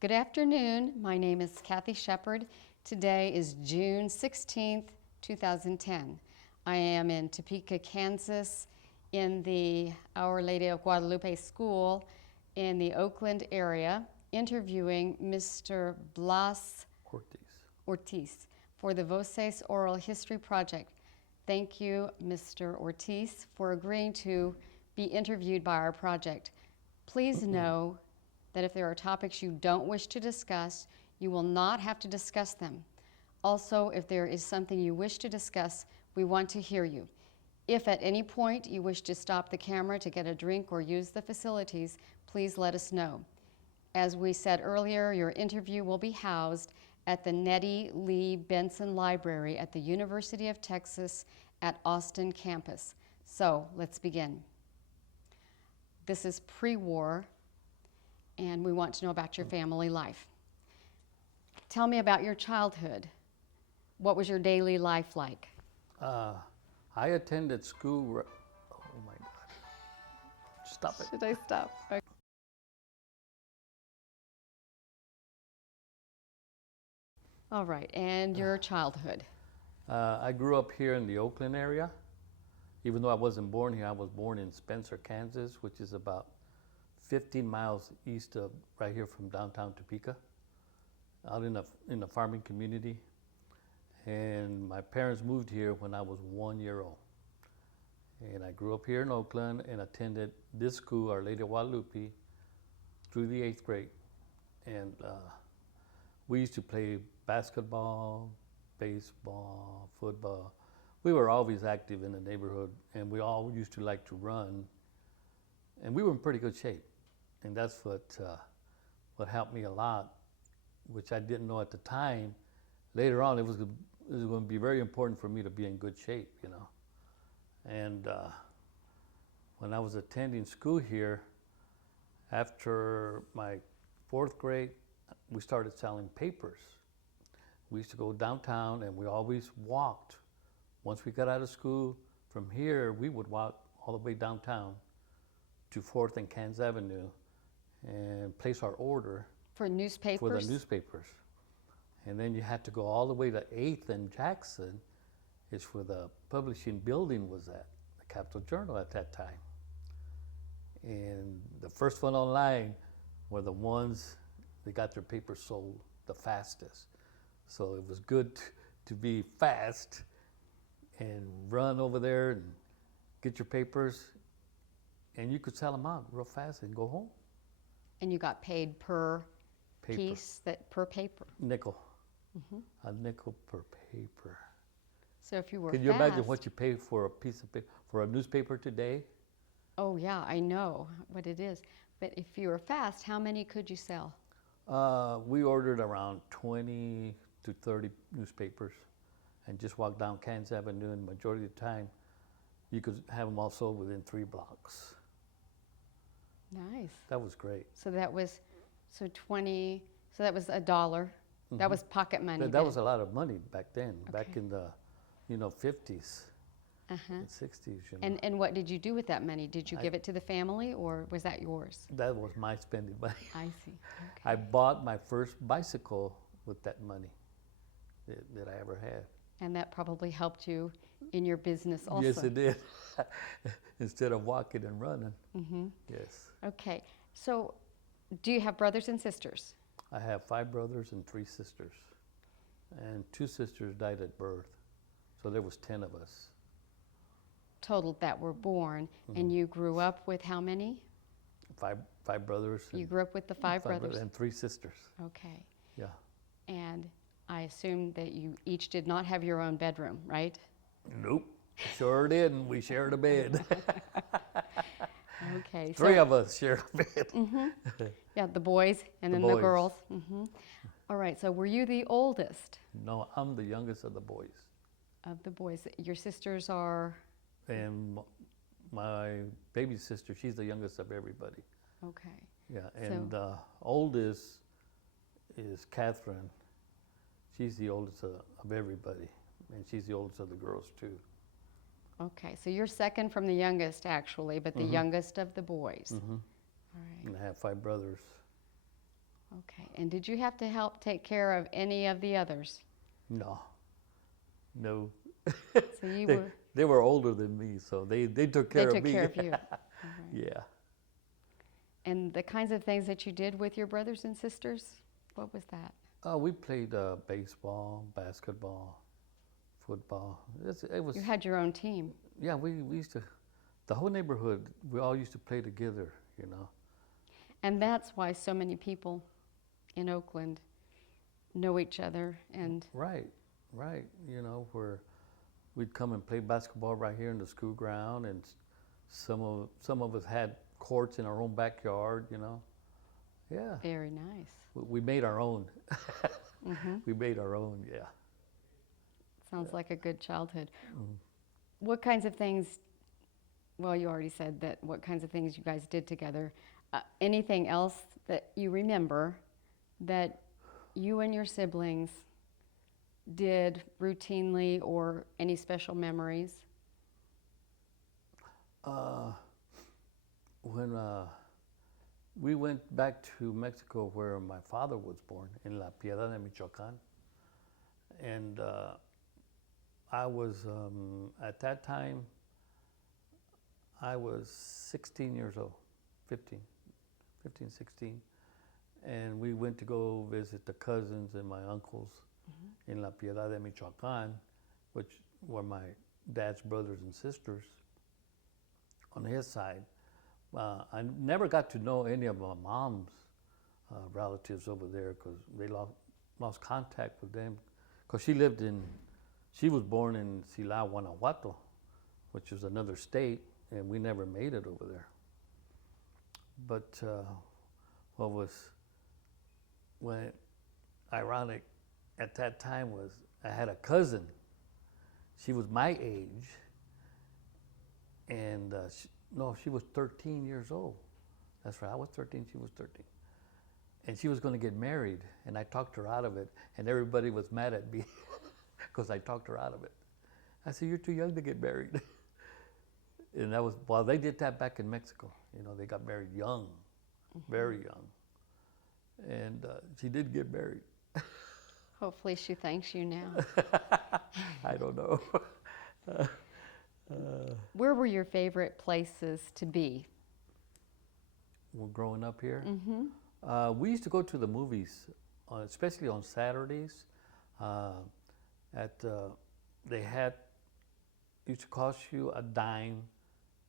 Good afternoon. My name is Kathy Shepard. Today is June 16th, 2010. I am in Topeka, Kansas, in the Our Lady of Guadalupe School in the Oakland area, interviewing Mr. Blas Ortiz for the Voces Oral History Project. Thank you, Mr. Ortiz, for agreeing to be interviewed by our project. Please know that if there are topics you don't wish to discuss, you will not have to discuss them. Also, if there is something you wish to discuss, we want to hear you. If at any point you wish to stop the camera to get a drink or use the facilities, please let us know. As we said earlier, your interview will be housed at the Nettie Lee Benson Library at the University of Texas at Austin campus. So let's begin. This is pre-war, and we want to know about your family life. Tell me about your childhood. What was your daily life like? I attended school. Oh my God. Stop it. Should I stop? Okay. All right, and your childhood? I grew up here in the Oakland area. Even though I wasn't born here, I was born in Spencer, Kansas, which is about 15 miles east of right here from downtown Topeka, out in a farming community. And my parents moved here when I was 1 year old. And I grew up here in Oakland and attended this school, Our Lady of Guadalupe, through the 8th grade. And we used to play basketball, baseball, football. We were always active in the neighborhood, and we all used to like to run. And we were in pretty good shape. And that's what helped me a lot, which I didn't know at the time. Later on, it was going to be very important for me to be in good shape, you know. And when I was attending school here, after my 4th grade, we started selling papers. We used to go downtown, and we always walked. Once we got out of school, from here, we would walk all the way downtown to 4th and Kansas Avenue and place our order For newspapers? for the newspapers. And then you had to go all the way to 8th and Jackson, is where the publishing building was at, the Capital Journal at that time. And the first one online were the ones that got their papers sold the fastest. So it was good to be fast and run over there and get your papers, and you could sell them out real fast and go home. And you got paid per Paper. piece, per paper? Nickel. A nickel per paper. So if you were Can you imagine what you pay for a piece of paper, for a newspaper today? Oh yeah, I know what it is. But if you were fast, how many could you sell? We ordered around 20 to 30 newspapers and just walked down Kansas Avenue, and the majority of the time you could have them all sold within 3 blocks. Nice. That was great. So that was, so that was $1. That was pocket money. That was a lot of money back then, back Okay. in the 50s and 60s. You know. And what did you do with that money? Did you give it to the family, or was that yours? That was my spending money. I see. Okay. I bought my first bicycle with that money that I ever had. And that probably helped you in your business also. Yes, it did. Instead of walking and running. Yes. Okay. So do you have brothers and sisters? I have 5 brothers and 3 sisters. And 2 sisters died at birth. So there was 10 of us. Total that were born. And you grew up with how many? 5 brothers. You grew up with the 5 brothers? And 3 sisters. Okay. Yeah. And I assume that you each did not have your own bedroom, right? Nope. Sure didn't. We shared a bed. Okay. 3 of us shared a bed. Yeah, the boys and then the boys. girls. All right, so were you the oldest No, I'm the youngest of the boys. of the boys? Your sisters are? And my baby sister, she's the youngest of everybody. Okay. Yeah, and oldest is Catherine. She's the oldest of everybody, and she's the oldest of the girls too. Okay, so you're second from the youngest actually, but the youngest of the boys. All right. And I have 5 brothers. Okay. And did you have to help take care of any of the others? No, no. So you were. They were older than me, so they took They care of took me. care of you. All right. Yeah. And the kinds of things that you did with your brothers and sisters, what was that? We played baseball, basketball, football. It was. You had your own team. Yeah, we used to. The whole neighborhood, we all used to play together, you know. And that's why so many people in Oakland know each other. And Right, right. You know, where we'd come and play basketball right here in the school ground, and some of us had courts in our own backyard, you know. Yeah. very nice. We made our own. Hmm. We made our own, yeah. Sounds like a good childhood. Mhm. What kinds of things, well, you already said that what kinds of things you guys did together. Anything else that you remember that you and your siblings did routinely, or any special memories? When we went back to Mexico, where my father was born, in La Piedad de Michoacán, and I was, at that time, I was 16 years old, 15, 16, and we went to go visit the cousins and my uncles in La Piedad de Michoacán, which were my dad's brothers and sisters on his side. I never got to know any of my mom's relatives over there, because they lost contact with them. Because she was born in Silao, Guanajuato, which is another state, and we never made it over there. But what was ironic at that time was I had a cousin. She was my age, and she was 13 years old. That's right, I was 13, she was 13. And she was going to get married, and I talked her out of it, and everybody was mad at me because I talked her out of it. I said, "You're too young to get married." And that was, well, they did that back in Mexico. You know, they got married young, very young. And she did get married. Hopefully she thanks you now. I don't know. Where were your favorite places to be? Well, growing up here, Mm-hmm. we used to go to the movies, especially on Saturdays. Used to cost you a dime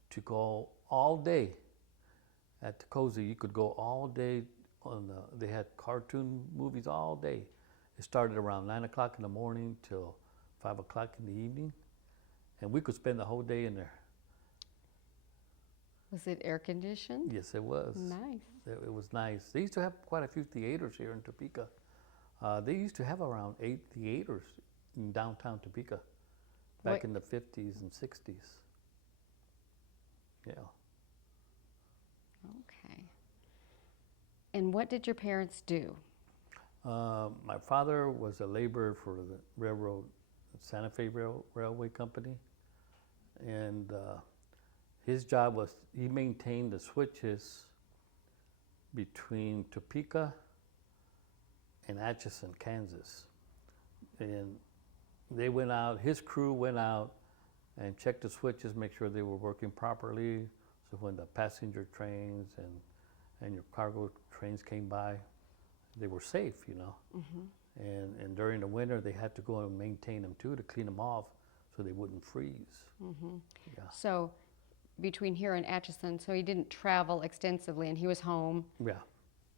to go all day. At the Cozy, you could go all day they had cartoon movies all day. It started around 9 o'clock in the morning till 5 o'clock in the evening, and we could spend the whole day in there. Was it air conditioned? Yes, it was. Nice. It was nice. They used to have quite a few theaters here in Topeka. They used to have around 8 theaters in downtown Topeka back in the 50s and 60s. Yeah. Okay. And what did your parents do? My father was a laborer for the railroad, Santa Fe Railway Company, and his job was he maintained the switches between Topeka and Atchison, Kansas. And they went out, his crew went out and checked the switches, make sure they were working properly, so when the passenger trains and your cargo trains came by, they were safe, you know. Mm-hmm. And during the winter, they had to go and maintain them too, to clean them off so they wouldn't freeze. Mm-hmm. Yeah. So between here and Atchison, so he didn't travel extensively, and he was home Yeah.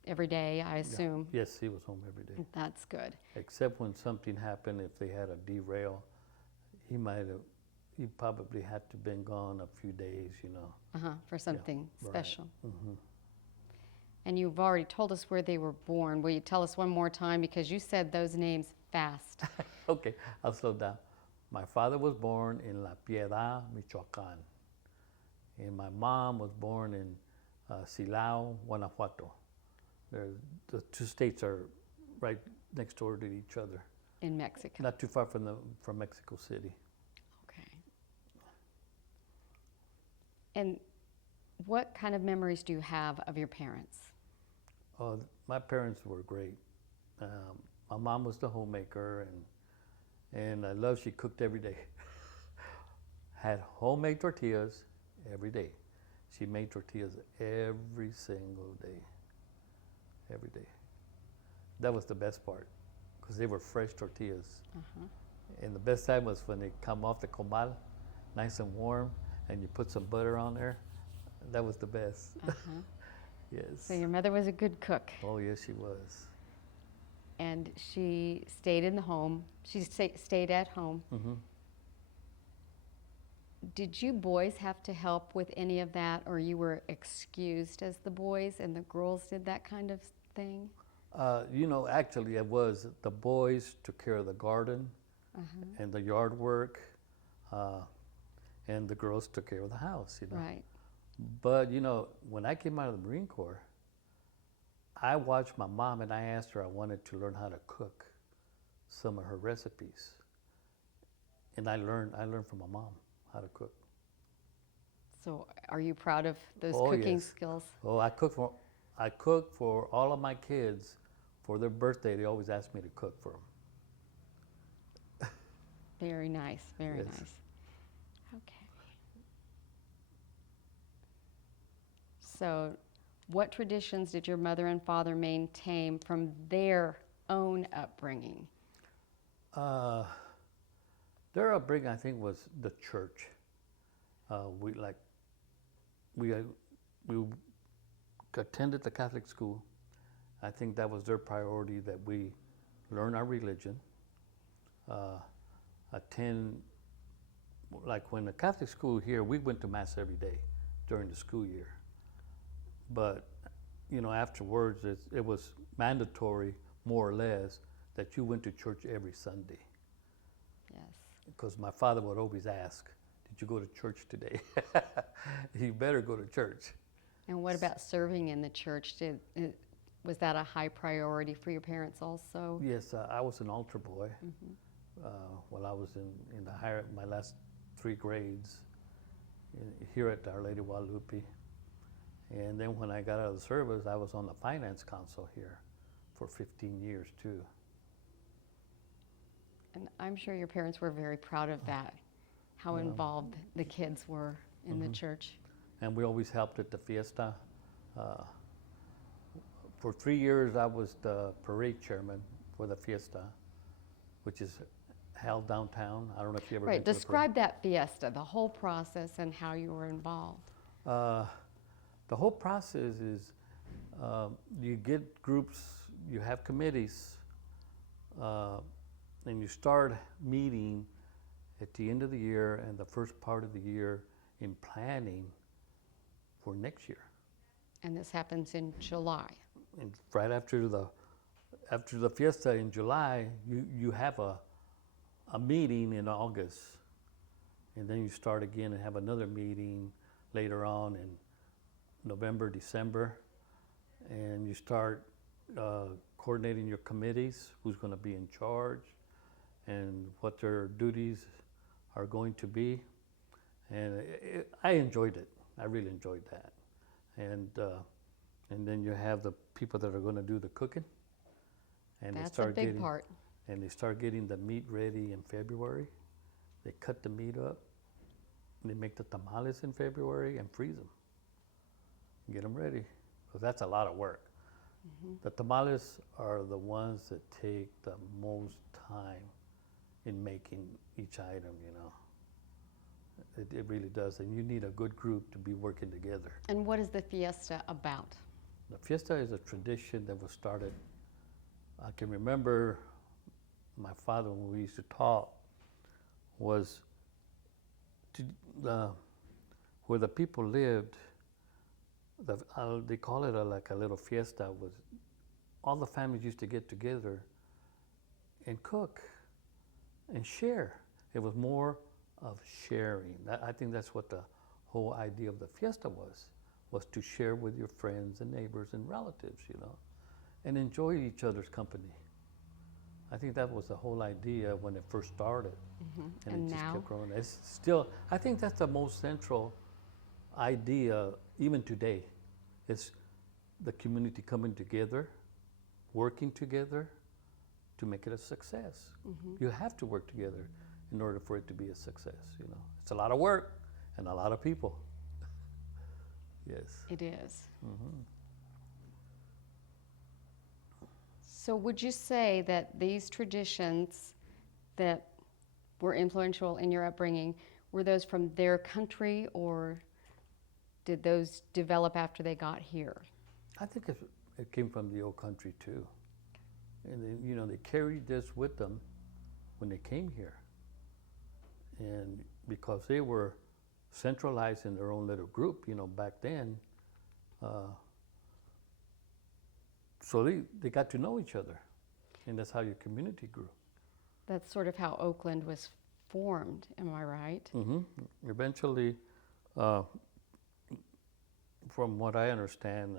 every day, I assume. Yeah. Yes, he was home every day. That's good. Except when something happened, if they had a derail, he probably had to been gone a few days, you know. Uh-huh, for something special. Mm-hmm. And you've already told us where they were born. Will you tell us one more time, because you said those names fast? Okay, I'll slow down. My father was born in La Piedad, Michoacán. And my mom was born in Silao, Guanajuato. The two states are right next door to each other. In Mexico. Not too far from Mexico City. Okay. And what kind of memories do you have of your parents? My parents were great. My mom was the homemaker, and I love she cooked every day. Had homemade tortillas every day. She made tortillas every single day. Every day. That was the best part, because they were fresh tortillas. And the best time was when they come off the comal, nice and warm, and you put some butter on there. That was the best. Yes. So your mother was a good cook. Oh, yes, she was. And she stayed in the home. She stayed at home. Did you boys have to help with any of that, or you were excused as the boys and the girls did that kind of thing? You know, actually, it was the boys took care of the garden and the yard work, and the girls took care of the house, you know. Right. But, you know, when I came out of the Marine Corps, I watched my mom and I asked her I wanted to learn how to cook some of her recipes. And I learned from my mom how to cook. So are you proud of those Oh, cooking yes. skills? Oh, I cook for all of my kids. For their birthday, they always ask me to cook for them. Very nice, very Yes. nice. Okay. So what traditions did your mother and father maintain from their own upbringing? Their upbringing, I think, was the church. We attended the Catholic school. I think that was their priority, that we learn our religion, attend, like when the Catholic school here, we went to Mass every day during the school year. But, you know, afterwards, it was mandatory, more or less, that you went to church every Sunday. Yes. Because my father would always ask, did you go to church today? You better go to church. And what about serving in the church? Was that a high priority for your parents also? Yes, I was an altar boy while I was in my last 3 grades here at Our Lady of Guadalupe. And then when I got out of the service, I was on the finance council here for 15 years too. And I'm sure your parents were very proud of that, how involved the kids were in the church. And we always helped at the fiesta. For 3 years, I was the parade chairman for the fiesta, which is held downtown. I don't know if you ever been Right, to describe that fiesta, the whole process and how you were involved. The whole process is you get groups, you have committees, and you start meeting at the end of the year and the first part of the year in planning for next year. And this happens in July. And right after the fiesta in July, you have a meeting in August, and then you start again and have another meeting later on in November, December, and you start coordinating your committees, who's going to be in charge, and what their duties are going to be. And I enjoyed it. I really enjoyed that. And then you have the people that are going to do the cooking. And That's a big part. And they start getting the meat ready in February. They cut the meat up. And they make the tamales in February and freeze them. Get them ready, because that's a lot of work. The tamales are the ones that take the most time in making each item, you know. It really does, and you need a good group to be working together. And what is the fiesta about? The fiesta is a tradition that was started, I can remember my father, when we used to talk, was where the people lived, they call it like a little fiesta, was all the families used to get together and cook and share. It was more of sharing. I think that's what the whole idea of the fiesta was to share with your friends and neighbors and relatives, you know, and enjoy each other's company. I think that was the whole idea when it first started. And it just now? kept growing. It's still, I think that's the most central idea even today. It's the community coming together, working together to make it a success. You have to work together in order for it to be a success, you know. It's a lot of work and a lot of people. Yes. It is. So would you say that these traditions that were influential in your upbringing, were those from their country, or did those develop after they got here? I think it came from the old country too. And then, you know, they carried this with them when they came here. And because they were centralized in their own little group, you know, back then, so they got to know each other. And that's how your community grew. That's sort of how Oakland was formed, am I right? Eventually, from what I understand,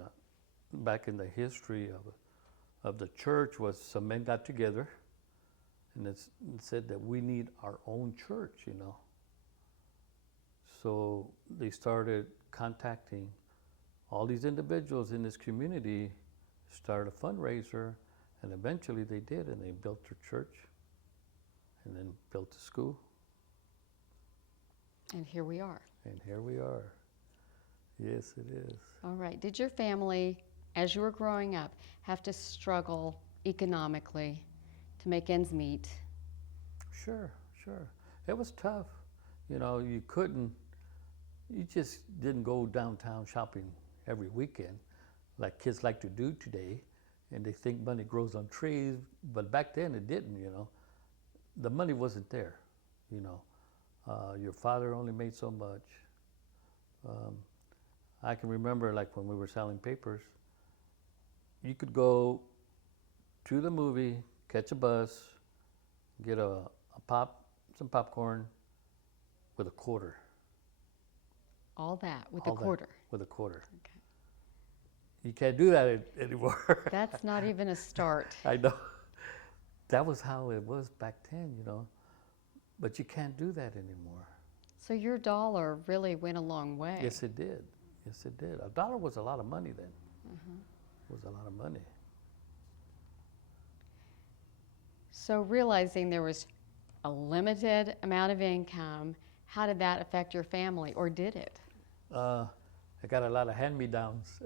back in the history of the church, was some men got together and it said that we need our own church, you know. So they started contacting all these individuals in this community, started a fundraiser, and eventually they did, and they built their church and then built a school. And here we are. And here we are. Yes, it is. All right. Did your family, as you were growing up, have to struggle economically to make ends meet? Sure. It was tough. You know, you just didn't go downtown shopping every weekend like kids like to do today, and they think money grows on trees, but back then it didn't, you know. The money wasn't there, you know. Your father only made so much. I can remember, like, when we were selling papers, you could go to the movie, catch a bus, get some popcorn with a quarter. All that with a quarter? With a quarter. Okay. You can't do that anymore. That's not even a start. I know. That was how it was back then, you know. But you can't do that anymore. So your dollar really went a long way. Yes, it did. Yes, it did. $1 was a lot of money then. It was a lot of money. So realizing there was a limited amount of income, how did that affect your family, or did it? I got a lot of hand-me-downs.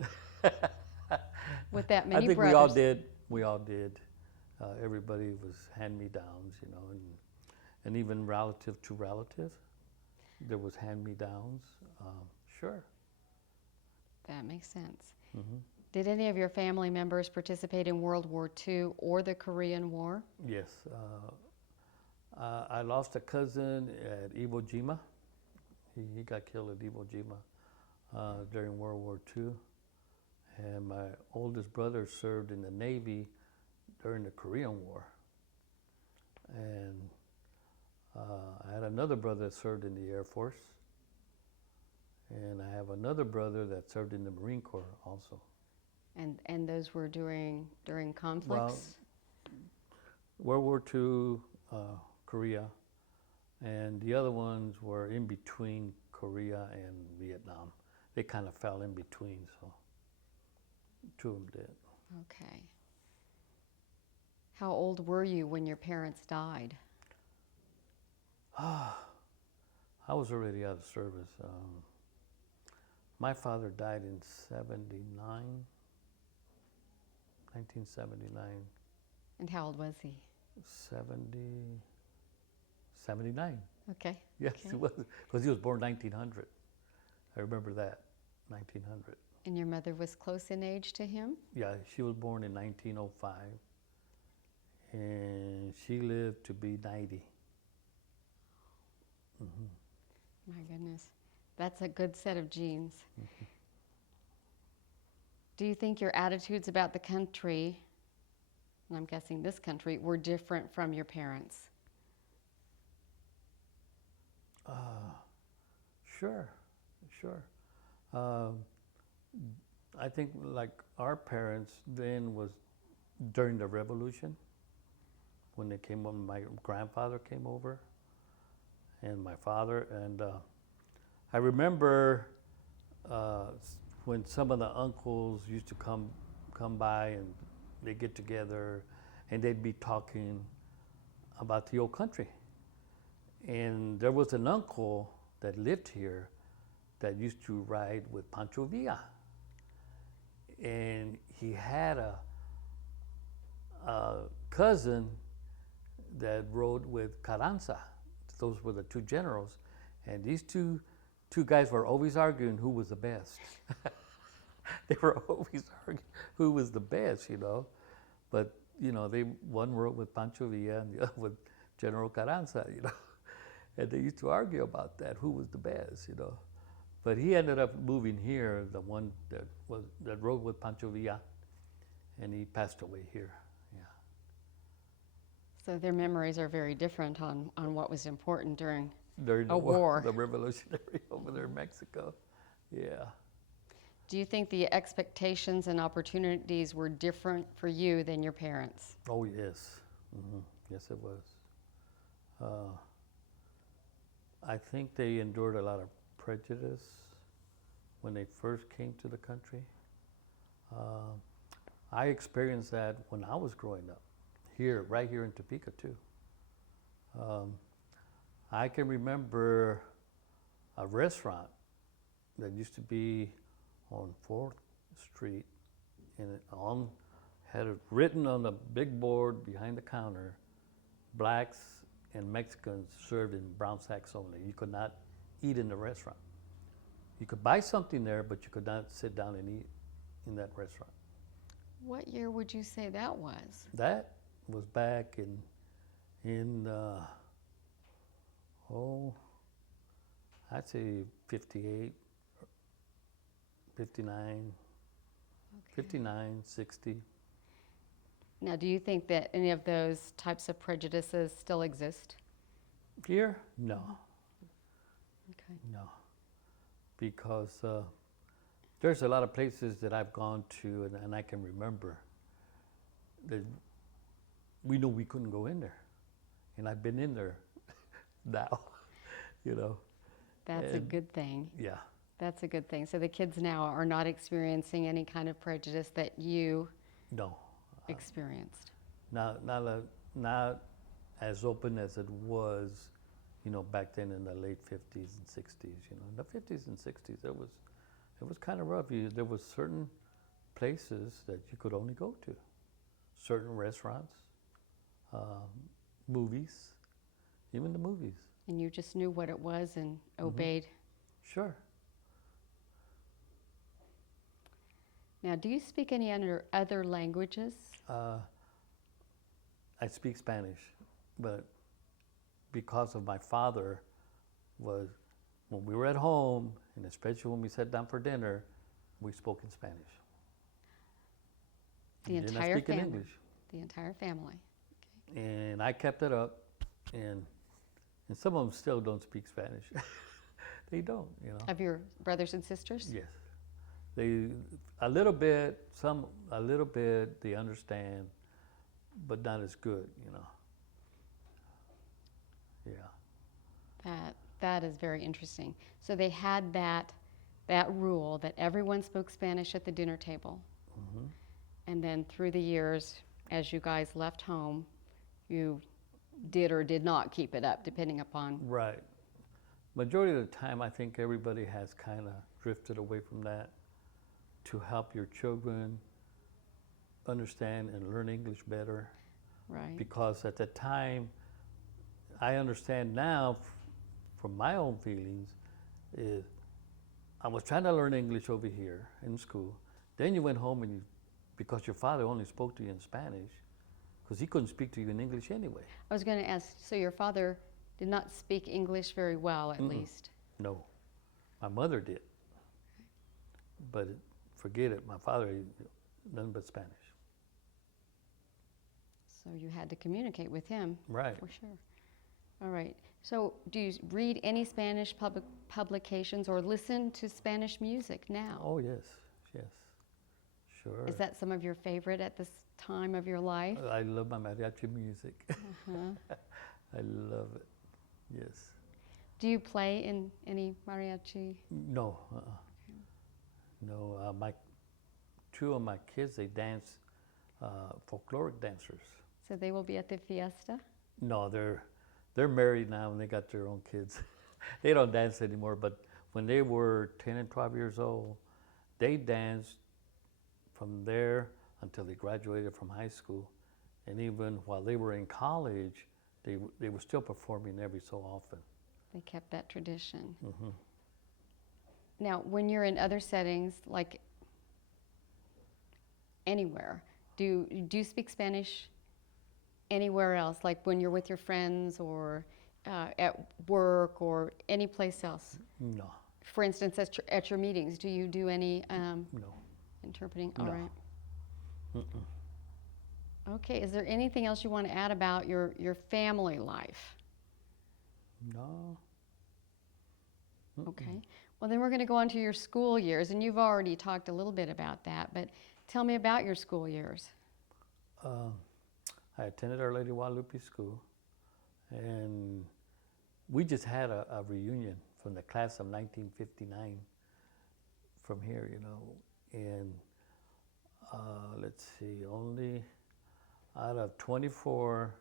With that many I think brothers. we all did. Everybody was hand-me-downs, you know, and even relative to relative, there was hand-me-downs. Sure. That makes sense. Did any of your family members participate in World War II or the Korean War? Yes. I lost a cousin at Iwo Jima. He got killed at Iwo Jima during World War II. And my oldest brother served in the Navy during the Korean War. And I had another brother that served in the Air Force. And I have another brother that served in the Marine Corps also. And those were during conflicts? Well, World War II, Korea, and the other ones were in between Korea and Vietnam. They kind of fell in between, so two of them did. Okay. How old were you when your parents died? I was already out of service. My father died in 1979. And how old was he? 79. Okay. Yes, Okay. he was, because he was born 1900. I remember that, 1900. And your mother was close in age to him? Yeah, she was born in 1905, and she lived to be 90. My goodness. That's a good set of genes. Do you think your attitudes about the country, and I'm guessing this country, were different from your parents? Sure. I think like our parents then was during the revolution when they came over, my grandfather came over and my father, and I remember when some of the uncles used to come by and they get together and they'd be talking about the old country. And there was an uncle that lived here that used to ride with Pancho Villa. And he had a cousin that rode with Carranza. Those were the two generals. And these two guys were always arguing who was the best. They were always arguing who was the best, you know. But, you know, one rode with Pancho Villa and the other with General Carranza, you know. And they used to argue about that, who was the best, you know. But he ended up moving here, the one that rode with Pancho Villa, and he passed away here. Yeah. So their memories are very different on what was important during During a war. The Revolutionary over there in Mexico. Yeah. Do you think the expectations and opportunities were different for you than your parents? Oh, yes. Mm-hmm. Yes, it was. I think they endured a lot of prejudice when they first came to the country. I experienced that when I was growing up, right here in Topeka too. I can remember a restaurant that used to be on 4th Street, and it had it written on the big board behind the counter, blacks and Mexicans served in brown sacks only. You could not eat in the restaurant. You could buy something there, but you could not sit down and eat in that restaurant. What year would you say that was? That was back in I'd say 58, 59, Okay. 59, 60. Now, do you think that any of those types of prejudices still exist? Here? No, Okay. no. Because there's a lot of places that I've gone to and I can remember that we knew we couldn't go in there. And I've been in there now, you know. That's a good thing. Yeah. That's a good thing. So the kids now are not experiencing any kind of prejudice that you No. experienced. Not as open as it was, you know, back then in the late 50s and 60s. You know, in the 50s and 60s, it was kind of rough. There was certain places that you could only go to, certain restaurants, movies, even the movies. And you just knew what it was and obeyed. Sure. Now, do you speak any other languages? I speak Spanish, but because of my father, when we were at home, and especially when we sat down for dinner, we spoke in Spanish. The Did not entire speak in family. English. The entire family. And I kept it up, and some of them still don't speak Spanish. They don't, you know. Of your brothers and sisters? Yes. They, a little bit, they understand, but not as good, you know. Yeah. That is very interesting. So they had that rule that everyone spoke Spanish at the dinner table. Mm-hmm. And then through the years, as you guys left home, you did or did not keep it up, depending upon. Right. Majority of the time, I think everybody has kind of drifted away from that to help your children understand and learn English better. Right. Because at the time, I understand now from my own feelings, is I was trying to learn English over here in school. Then you went home and because your father only spoke to you in Spanish, because he couldn't speak to you in English anyway. I was going to ask, so your father did not speak English very well, at least? No. My mother did. But forget it, my father, nothing but Spanish. So you had to communicate with him. Right. For sure. All right. So do you read any Spanish publications or listen to Spanish music now? Oh, yes, yes, sure. Is that some of your favorite at this time of your life? I love my mariachi music. Uh-huh. I love it, yes. Do you play in any mariachi? No, No, two of my kids, they dance, folkloric dancers. So they will be at the fiesta? No, they're married now and they got their own kids. They don't dance anymore, but when they were 10 and 12 years old, they danced from there until they graduated from high school. And even while they were in college, they were still performing every so often. They kept that tradition. Mm-hmm. Now, when you're in other settings, like anywhere, do you speak Spanish anywhere else? Like when you're with your friends or at work or any place else? No. For instance, at your meetings, do you do any No. interpreting? No. All right. Mm-mm. Okay. Is there anything else you want to add about your family life? No. Mm-mm. Okay. Well, then we're going to go on to your school years, and you've already talked a little bit about that, but tell me about your school years. I attended Our Lady of Guadalupe School, and we just had a reunion from the class of 1959 from here, you know, and let's see, only out of 24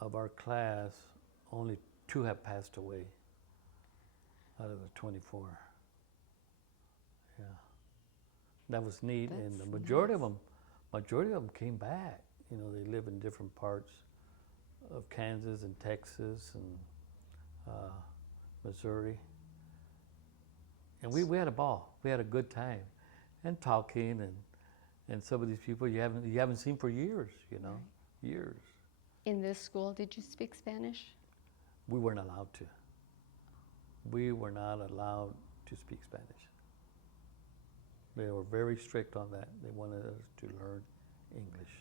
of our class, only 2 have passed away out of the 24. Yeah, that was neat, and the majority of them came back. You know, they live in different parts of Kansas and Texas and Missouri. And we had a ball. We had a good time, and talking and some of these people you haven't seen for years. You know, right. Years. In this school, did you speak Spanish? We weren't allowed to. We were not allowed to speak Spanish. They were very strict on that. They wanted us to learn English.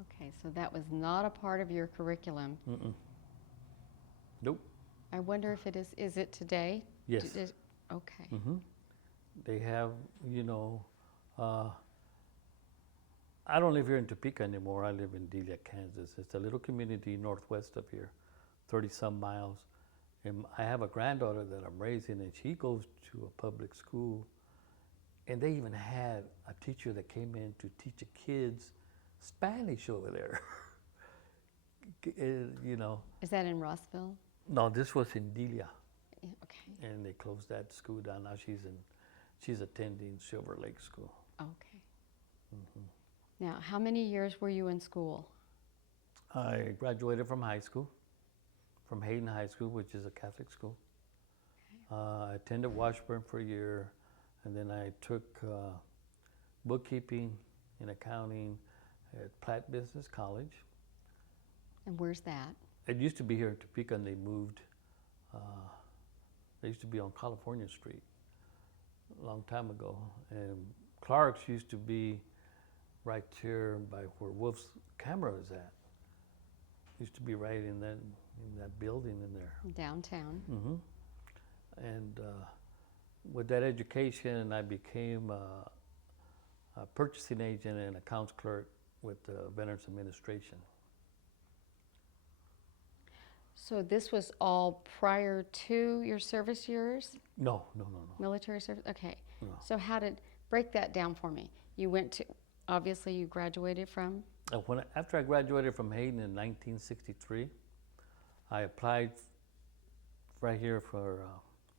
Okay, so that was not a part of your curriculum. Mm-mm. Nope. I wonder if it is. Is it today? Yes. Okay. Mm-hmm. They have, you know, I don't live here in Topeka anymore. I live in Delia, Kansas. It's a little community northwest of here, 30-some miles. And I have a granddaughter that I'm raising, and she goes to a public school. And they even had a teacher that came in to teach the kids Spanish over there. You know. Is that in Rossville? No, this was in Delia. Okay. And they closed that school down. Now she's attending Silver Lake School. Okay. Mm-hmm. Now, how many years were you in school? I graduated from high school, from Hayden High School, which is a Catholic school. Okay. I attended Washburn for a year, and then I took bookkeeping and accounting at Platt Business College. And where's that? It used to be here in Topeka, and they moved. They used to be on California Street a long time ago. And Clark's used to be right here by where Wolf's camera is at. Used to be right in that building in there. Downtown. Mm-hmm. And with that education, I became a purchasing agent and accounts clerk with the Veterans Administration. So this was all prior to your service years? No. Military service? Okay. No. So break that down for me. You went to, obviously you graduated from? After I graduated from Hayden in 1963, I applied right here for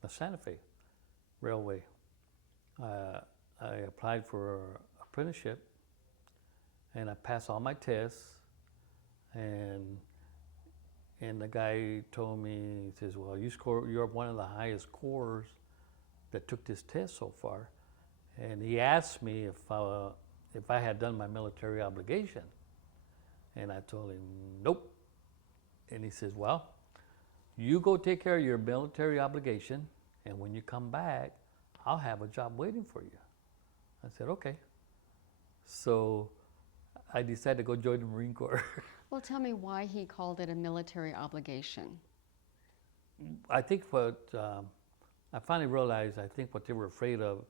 the Santa Fe Railway. I applied for apprenticeship, and I passed all my tests, and the guy told me, he says, well, you're one of the highest scores that took this test so far. And he asked me if I had done my military obligation. And I told him, nope. And he says, well, you go take care of your military obligation, and when you come back, I'll have a job waiting for you. I said, okay. So I decided to go join the Marine Corps. Well, tell me why he called it a military obligation. I think I finally realized, I think what they were afraid of,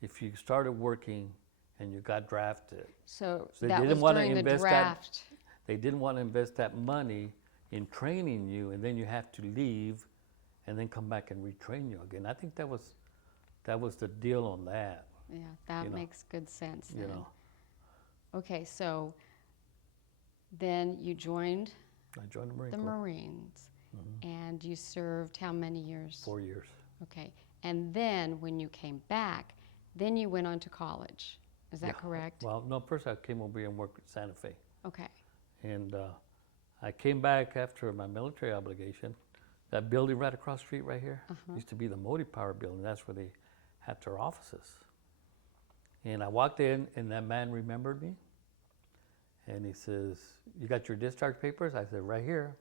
if you started working and you got drafted. So they that didn't was want to during the invest draft. They didn't want to invest that money in training you, and then you have to leave and then come back and retrain you again. I think that was that was the deal on that. Yeah, that You know. makes good sense then. You know, Okay, so then you joined I joined the Marine the Corps. Marines, Mhm. and you served how many years? 4 years. Okay, and then when you came back, then you went on to college. Is that Yeah. correct? Well, no, first I came over here and worked at Santa Fe. Okay. And I came back after my military obligation. That building right across the street right here used to be the Modi Power building. That's where they had their offices. And I walked in, and that man remembered me. And he says, "You got your discharge papers?" I said, "Right here."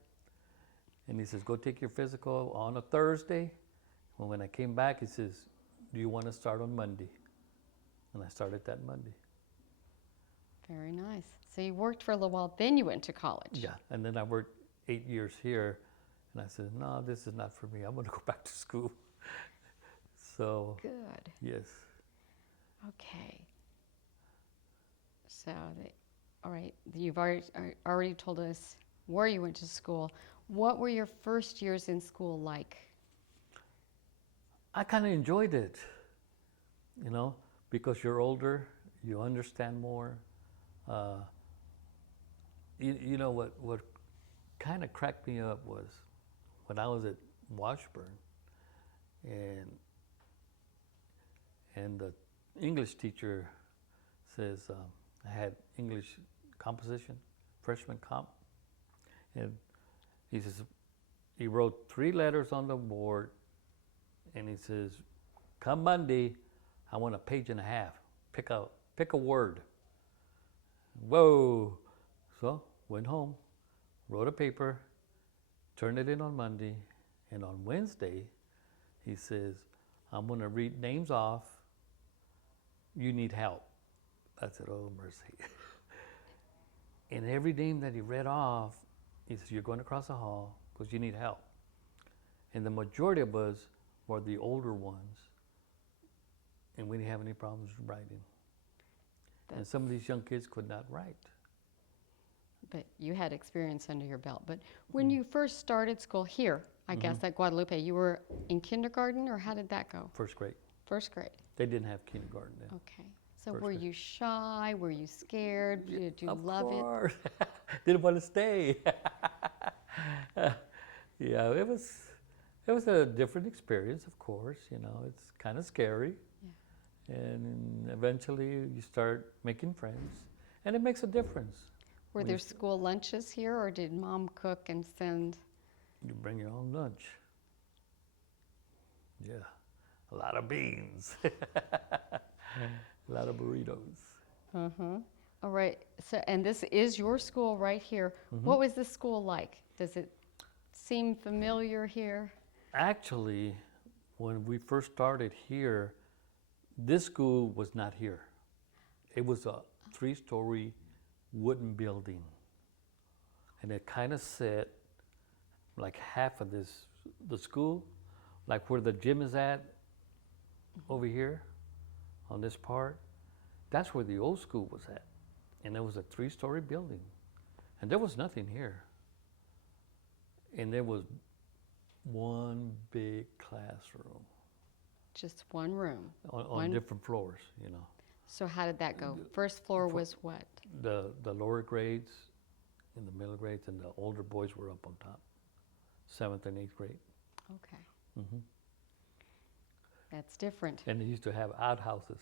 And he says, "Go take your physical on a Thursday." Well, when I came back, he says, "Do you want to start on Monday?" And I started that Monday. Very nice. So you worked for a little while, then you went to college. Yeah, and then I worked 8 years here, and I said, "No, this is not for me. I'm going to go back to school." So, Good. yes. Okay. So, all right, you've already told us where you went to school. What were your first years in school like? I kind of enjoyed it, you know, because you're older, you understand more. You know, what kind of cracked me up was when I was at Washburn, and the English teacher says, I had English composition, freshman comp, and he says, he wrote 3 letters on the board, and he says, "Come Monday, I want a page and a half. Pick a word." Whoa! So went home, wrote a paper, turned it in on Monday, and on Wednesday, he says, "I'm going to read names off. You need help." I said, "Oh, mercy." And every name that he read off, he says, "You're going across the hall because you need help." And the majority of us were the older ones, and we didn't have any problems writing. And some of these young kids could not write. But you had experience under your belt. But when you first started school here, I guess at Guadalupe, you were in kindergarten, or how did that go? First grade. First grade. They didn't have kindergarten then. Okay. So First were grade. you shy? Were you scared? Did you love it? Of course. Didn't want to stay. Yeah, it was a different experience, of course. You know, it's kind of scary. Yeah. And eventually you start making friends, and it makes a difference. Were When there you school lunches here, or did mom cook and send? You bring your own lunch. Yeah, a lot of beans, a lot of burritos. Uh-huh. All right. So, and this is your school right here. What was this school like? Does it seem familiar here? Actually, when we first started here, this school was not here. It was a 3-story wooden building, and it kind of set like half of the school, like where the gym is at over here on this part. That's where the old school was at, and it was a 3-story building, and there was nothing here, and there was one big classroom Just one room. on different floors, you know. So how did that go? First floor was what? The lower grades and the middle grades, and the older boys were up on top, 7th and 8th grade. Okay. Mhm. That's different. And they used to have outhouses.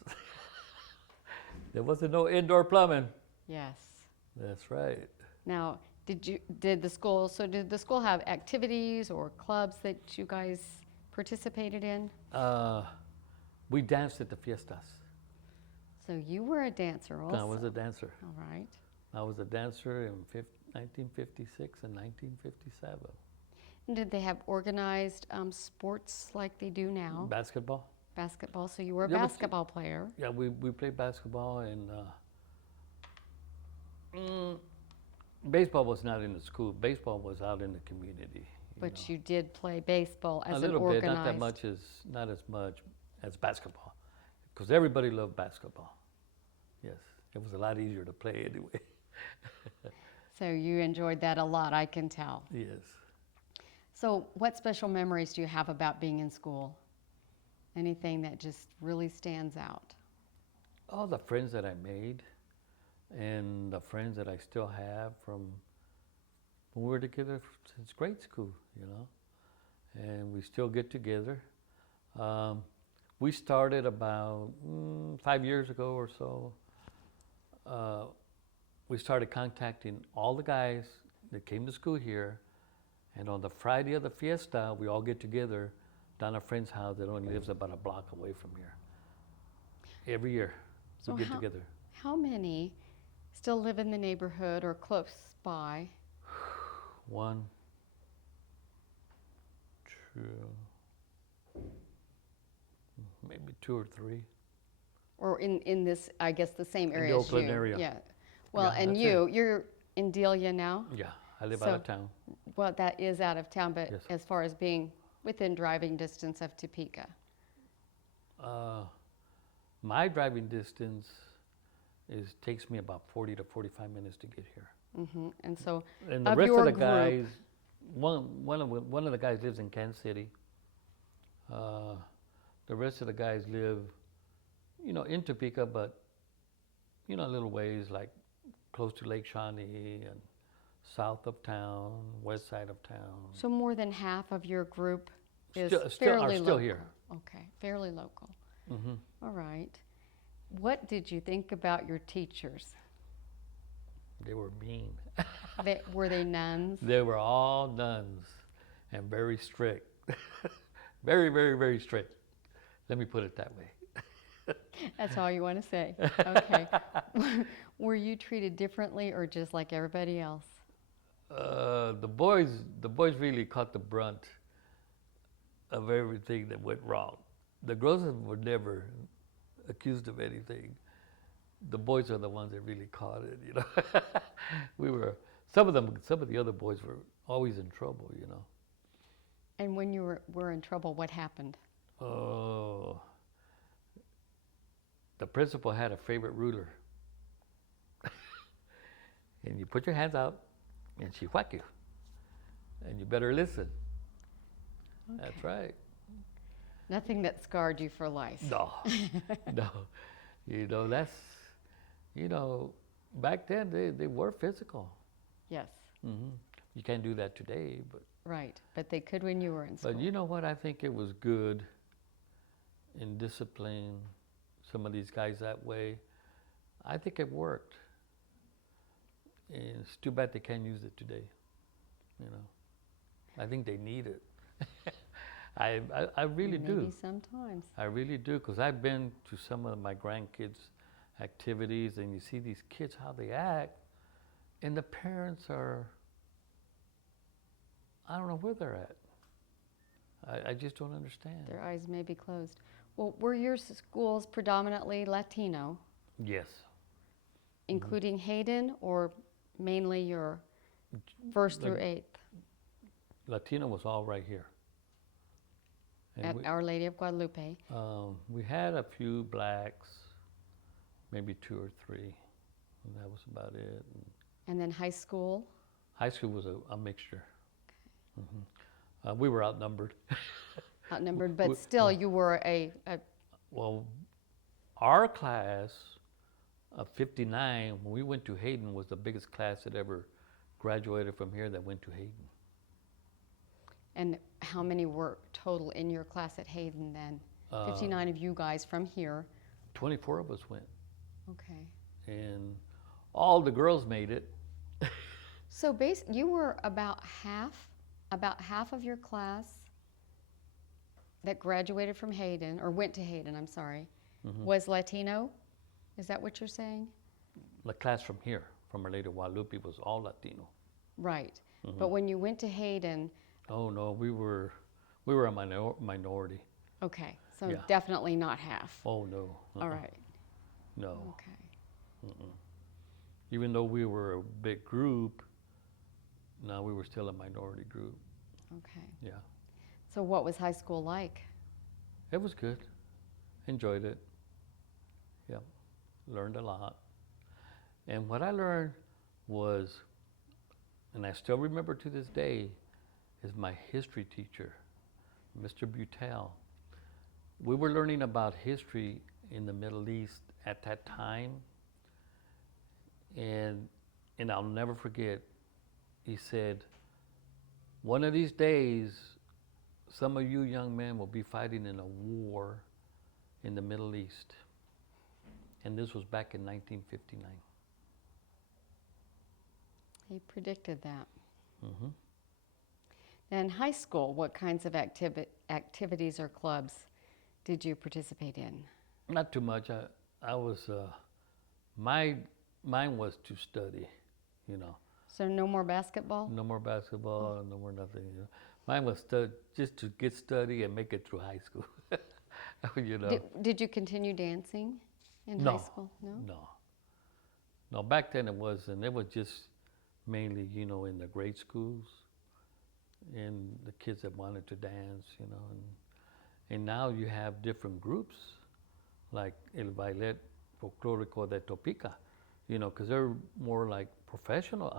There wasn't no indoor plumbing. Yes. That's right. Now, did the school have activities or clubs that you guys participated in? We danced at the fiestas. So you were a dancer also. I was a dancer. All right. I was a dancer in 1956 and 1957. And did they have organized sports like they do now? Basketball. Basketball. So you were a Yeah, but basketball player. Yeah, we played basketball, and baseball was not in the school. Baseball was out in the community. But you did play baseball as a an little organized. bit, not as much as basketball, because everybody loved basketball. Yes, it was a lot easier to play anyway. So you enjoyed that a lot, I can tell. Yes. So what special memories do you have about being in school? Anything that just really stands out? All the friends that I made and the friends that I still have from when we were together since grade school, you know, and we still get together. We started about 5 years ago or so. We started contacting all the guys that came to school here, and on the Friday of the fiesta, we all get together down a friend's house that only lives about a block away from here. Every year, So we get together. How many still live in the neighborhood or close by? 1, 2, maybe 2 or 3. Or in this, I guess, the same In the area as Oakland you? area. Yeah. Well, Yeah, and that's you're in Delia now? Yeah, I live So- out of town. Well, that is out of town, but Yes. as far as being within driving distance of Topeka. My driving distance takes me about 40 to 45 minutes to get here. And so, And the of rest your of the group, guys, one of the guys lives in Kansas City. The rest of the guys live, in Topeka, but a little ways, like close to Lake Shawnee and south of town, west side of town. so more than half of your group is Still- fairly are still local. here. Okay, fairly local. Hmm. All right. What did you think about your teachers? They were mean. Were they nuns? They were all nuns and very strict. Very, very, very strict. Let me put it that way. That's all you want to say. Okay. Were you treated differently or just like everybody else? The boys really caught the brunt of everything that went wrong. The girls were never accused of anything. The boys are the ones that really caught it, some of the other boys were always in trouble, And when you were in trouble, what happened? Oh, the principal had a favorite ruler. And you put your hands out and she whack you. And you better listen. Okay. That's right. Nothing that scarred you for life. No, no. Back then they were physical. Yes, You can't do that today, but right. But they could when you were in school. you know what? I think it was good in discipline some of these guys that way. I think it worked. And it's too bad they can't use it today. I think they need it. I really do. Maybe sometimes. I really do, because I've been to some of my grandkids' activities, and you see these kids, how they act, and the parents are, I don't know where they're at. I just don't understand. Their eyes may be closed. Well, were your schools predominantly Latino, Yes. including Hayden, or mainly your first through eighth Latino was all right here. And at Our Lady of Guadalupe? we had a few blacks, maybe 2 or 3, and that was about it. And then high school? High school was a mixture. We were outnumbered. Outnumbered, but We- still you were a Well, our class of 59, when we went to Hayden, was the biggest class that ever graduated from here that went to Hayden. and how many were total in your class at Hayden then? 59 of you guys from here. 24 of us went, Okay. and all the girls made it. So you were about half of your class that graduated from Hayden, or went to Hayden, I'm sorry, was Latino? Is that what you're saying? The class from here, from Our Lady of Guadalupe, was all Latino. Right. But when you went to Hayden, Oh no, we were a minority. okay, so Yeah. definitely not half. Oh no. All right. No. Okay. Even though we were a big group, no, we were still a minority group. Okay. Yeah. So what was high school like? It was good. Enjoyed it. Yeah. Learned a lot. And what I learned was, and I still remember to this day, is my history teacher, Mr. Butel. we were learning about history in the Middle East at that time, and I'll never forget. He said, "One of these days, some of you young men will be fighting in a war in the Middle East." And this was back in 1959. He predicted that. Mm-hmm. In high school, what kinds of activities or clubs did you participate in? Not too much. I was, mine was to study, you know. So no more basketball? No more basketball, no more nothing. You know. Mine was just to get study and make it through high school. You know. Did you continue dancing in No, high school? No, back then it wasn't. It was just mainly, you know, in the grade schools and the kids that wanted to dance, you know. And now you have different groups like El Ballet Folclórico de Topeka, you know, because they're more like a professional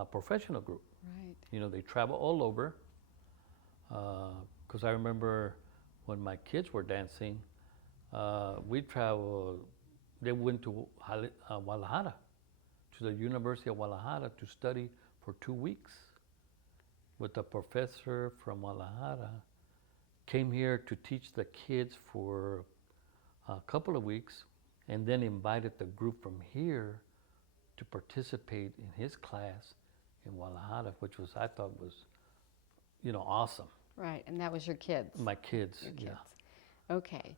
group. Right. You know, they travel all over. Because I remember when my kids were dancing, we traveled. They went to Guadalajara, to the University of Guadalajara to study for 2 weeks with a professor from Guadalajara. Came here to teach the kids for a couple of weeks, and then invited the group from here to participate in his class in Guadalajara, which was, I thought was, you know, awesome. Right, and that was your kids? My kids, Your kids. yeah. Okay.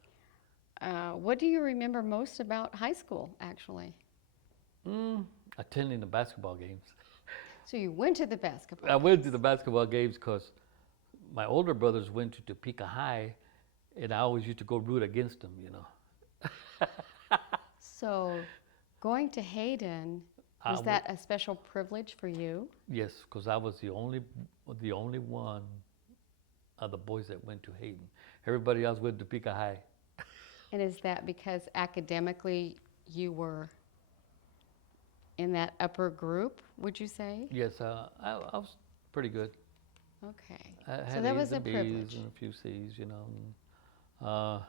What do you remember most about high school, actually? Attending the basketball games. So you went to the basketball I went to the basketball games because my older brothers went to Topeka High, and I always used to go root against them, you know. So going to Hayden, was that a special privilege for you? Yes, because I was the only one of the boys that went to Hayden. Everybody else went to Topeka High. And is that because academically you were in that upper group, would you say? Yes, I was pretty good. Okay. I So had that A's was a and B's privilege. and a few C's, you know.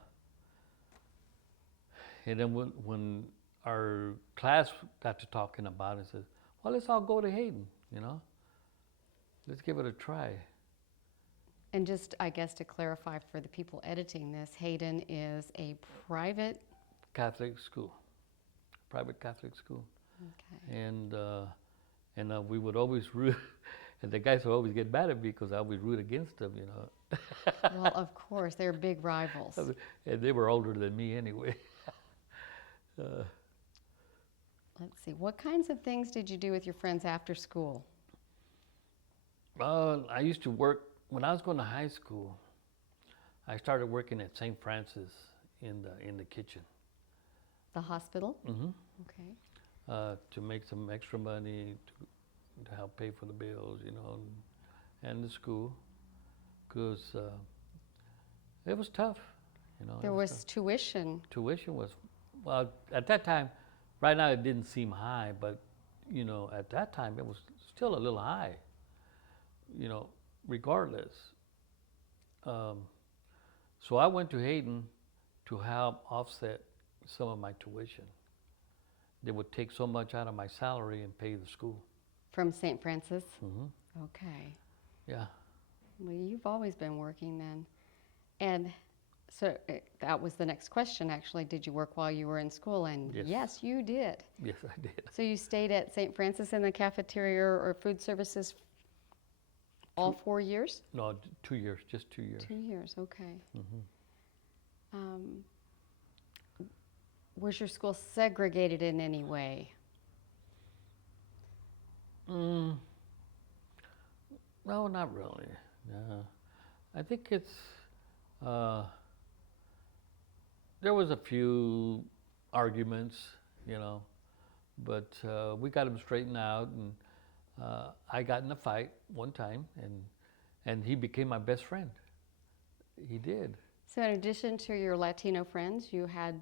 And then when our class got to talking about it, said, well, let's all go to Hayden, you know. Let's give it a try. And just, I guess, to clarify for the people editing this, Hayden is a private. Catholic school, private Catholic school. Okay. And we would always root, and the guys would always get mad at me because I would root against them, you know. Well, of course, they're big rivals. And they were older than me anyway. Let's see. What kinds of things did you do with your friends after school? I used to work, when I was going to high school, I started working at St. Francis in the kitchen. The hospital? Mm-hmm. Okay. To make some extra money to help pay for the bills, you know, and the school, because it was tough, you know. There was tuition. Tuition was, well, at that time, right now it didn't seem high, but, you know, at that time it was still a little high, you know, regardless. So I went to Hayden to help offset some of my tuition. They would take so much out of my salary and pay the school. From St. Francis? Mm-hmm. Okay. Yeah. Well, you've always been working then. And so that was the next question, actually. Did you work while you were in school? And yes, you did. Yes, I did. So you stayed at St. Francis in the cafeteria or food services all 4 years? No, 2 years, just 2 years. 2 years, okay. Mm-hmm. Was your school segregated in any way? No, not really. No. I think it's, there was a few arguments, you know, but we got them straightened out, and I got in a fight one time, and he became my best friend. He did. So in addition to your Latino friends, you had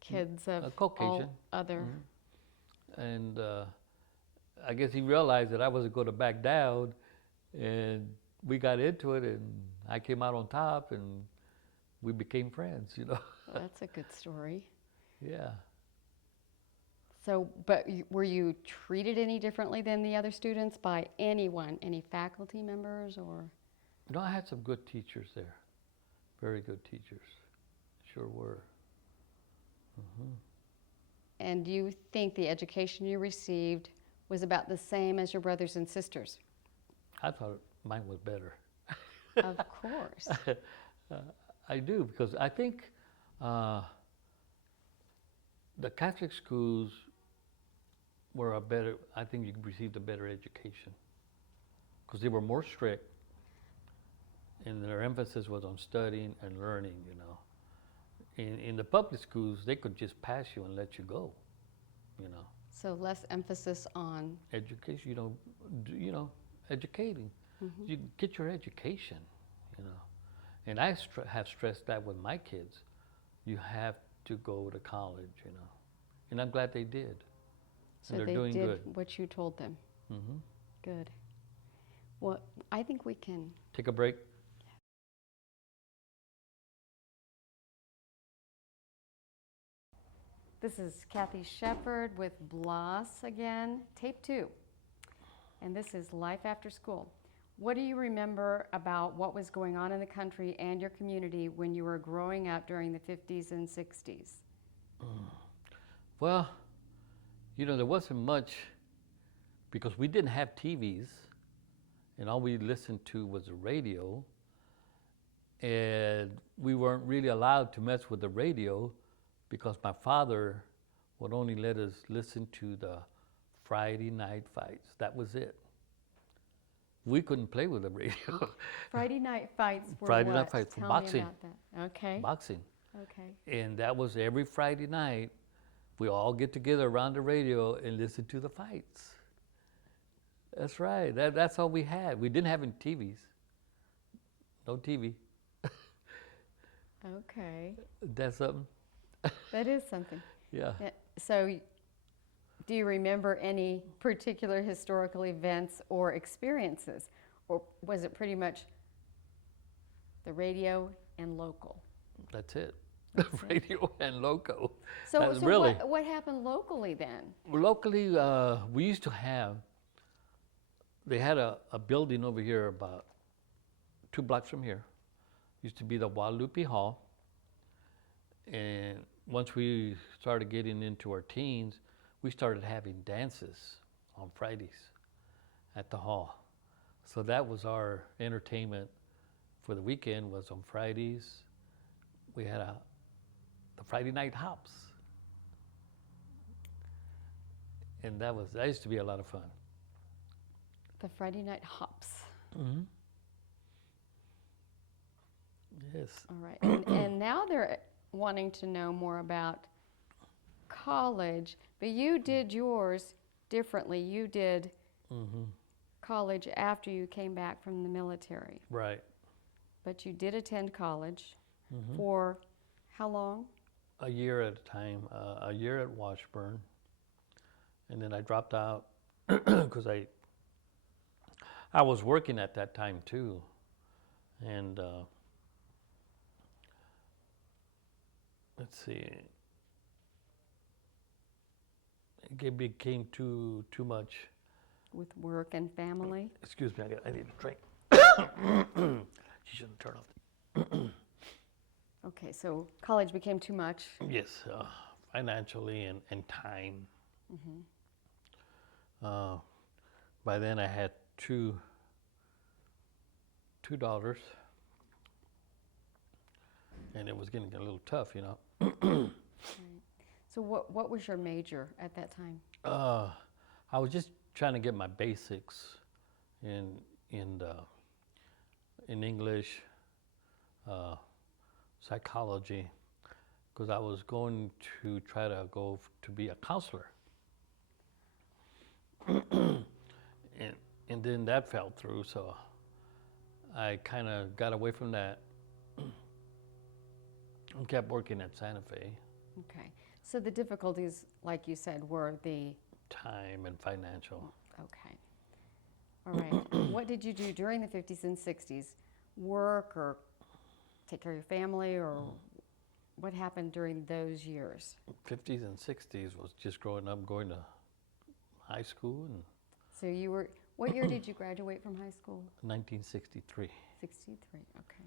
kids of Caucasian. all other... Mm-hmm. And I guess he realized that I wasn't going to back down, and we got into it, and I came out on top, and we became friends, you know. Well, that's a good story. Yeah. So, but were you treated any differently than the other students by anyone, any faculty members or? No, I had some good teachers there. Very good teachers. Sure were. And do you think the education you received was about the same as your brothers and sisters? I thought mine was better. Of course. I do, because I think the Catholic schools were I think you received a better education because they were more strict and their emphasis was on studying and learning, you know. In the public schools, they could just pass you and let you go, you know. So less emphasis on Education, you know, educating. You get your education, you know. And I have stressed that with my kids. You have to go to college, you know. And I'm glad they did. so And they're they doing did good. what you told them. Good. Well, I think we can. Take a break. This is Kathy Shepard with Blas again, tape 2. And this is Life After School. What do you remember about what was going on in the country and your community when you were growing up during the 50s and 60s? Well, you know, there wasn't much because we didn't have TVs and all we listened to was the radio. And we weren't really allowed to mess with the radio because my father would only let us listen to the Friday night fights. That was it. We couldn't play with the radio. Friday night fights were Friday what? night fights, Tell boxing. me about that. Okay. Boxing. Okay. And that was every Friday night. We all get together around the radio and listen to the fights. That's right. That's all we had. We didn't have any TVs. No TV. Okay. That's something. That is something. Yeah. So, do you remember any particular historical events or experiences? Or was it pretty much the radio and local? That's it. That's it. Radio and local. So really. what happened locally then? Locally, we used to have, they had a building over here about 2 blocks from here. Used to be the Guadalupe Hall. And once we started getting into our teens, we started having dances on Fridays at the hall. So that was our entertainment for the weekend, was on Fridays. We had the Friday night hops. And that used to be a lot of fun. The Friday night hops. Yes. All right. And now they're wanting to know more about college, but you did yours differently. You did college after you came back from the military. Right. But you did attend college for how long? A year at a time. A year at Washburn. And then I dropped out because I was working at that time too. And let's see, it became too much. With work and family? Excuse me, I need a drink. She shouldn't turn off. Okay, so college became too much. Yes, financially and time. By then I had two daughters, and it was getting a little tough, you know. Right. So what was your major at that time? I was just trying to get my basics in English, psychology, because I was going to try to go to be a counselor. And then that fell through, so I kind of got away from that and kept working at Santa Fe. Okay. So the difficulties, like you said, were the Time and financial. okay. All right. What did you do during the 50s and 60s? Work or take care of your family, or what happened during those years? 50s and 60s was just growing up, going to high school in So you were, what year did you graduate from high school? 1963. 63, okay.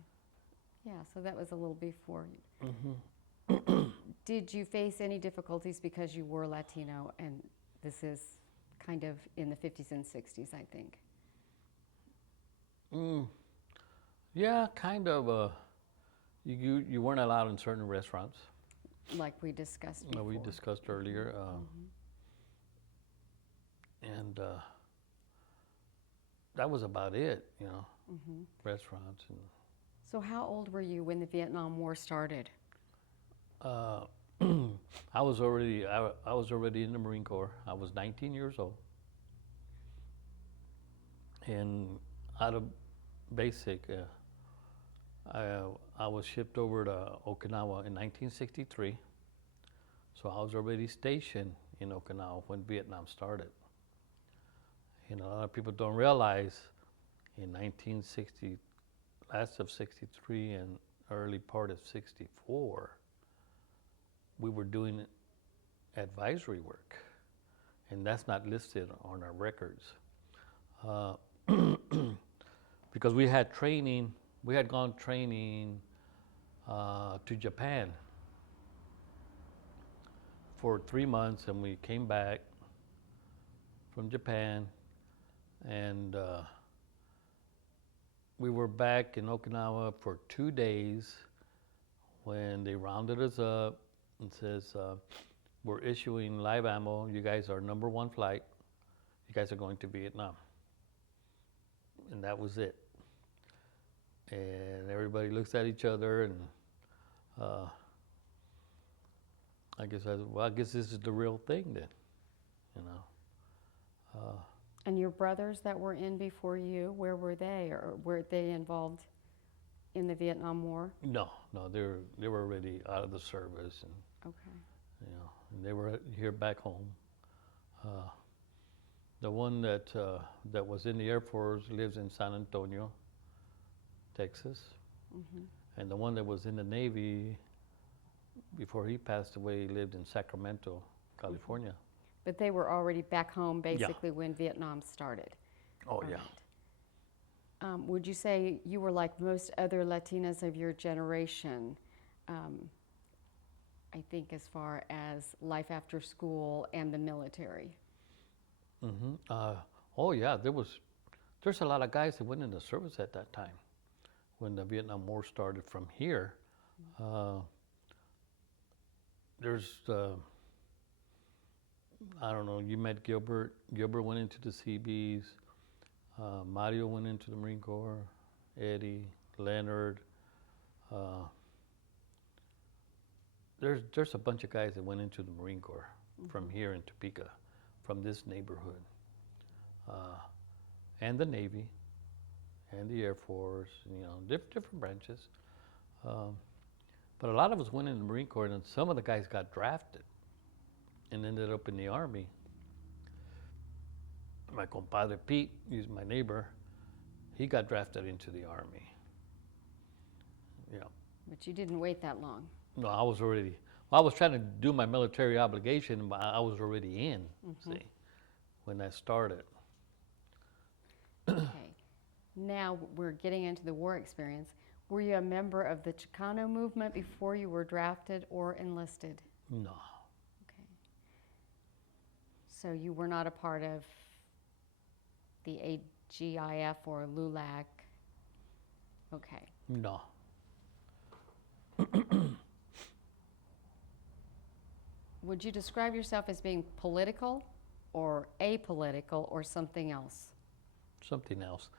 Yeah, so that was a little before you. Mm-hmm. Did you face any difficulties because you were Latino, and this is kind of in the 50s and 60s, I think? Yeah, kind of. You weren't allowed in certain restaurants. Like we discussed before. We discussed earlier. And that was about it, you know, restaurants. And So how old were you when the Vietnam War started? I was already in the Marine Corps. I was 19 years old. And out of basic, I was shipped over to Okinawa in 1963. So I was already stationed in Okinawa when Vietnam started. And a lot of people don't realize in 1960, last of 63 and early part of 64, we were doing advisory work. And that's not listed on our records. Because we had training, we had gone training to Japan for 3 months, and we came back from Japan, and we were back in Okinawa for 2 days when they rounded us up and says, we're issuing live ammo, you guys are number 1 flight, you guys are going to Vietnam. And that was it. And everybody looks at each other, and I guess this is the real thing then, you know. And your brothers that were in before you, where were they, or were they involved in the Vietnam War? No, they were already out of the service, and Okay. you know, and they were here back home. The one that was in the Air Force lives in San Antonio, Texas, and the one that was in the Navy before he passed away lived in Sacramento, California. But they were already back home basically when Vietnam started. Oh, All yeah. right. Would you say you were like most other Latinas of your generation, I think as far as life after school and the military? Oh, yeah, there's a lot of guys that went into service at that time when the Vietnam War started from here. There's, I don't know, you met Gilbert. Gilbert went into the Seabees. Mario went into the Marine Corps. Eddie, Leonard. There's a bunch of guys that went into the Marine Corps from here in Topeka, from this neighborhood. And the Navy, and the Air Force, you know, different branches. But a lot of us went in the Marine Corps, and some of the guys got drafted and ended up in the Army. My compadre Pete, he's my neighbor, he got drafted into the Army. You know. But you didn't wait that long. No, I was trying to do my military obligation, but I was already in, see, when that started. Okay. Now we're getting into the war experience. Were you a member of the Chicano movement before you were drafted or enlisted? No. Okay. So you were not a part of the AGIF or LULAC? Okay. No. Would you describe yourself as being political or apolitical or something else? Something else.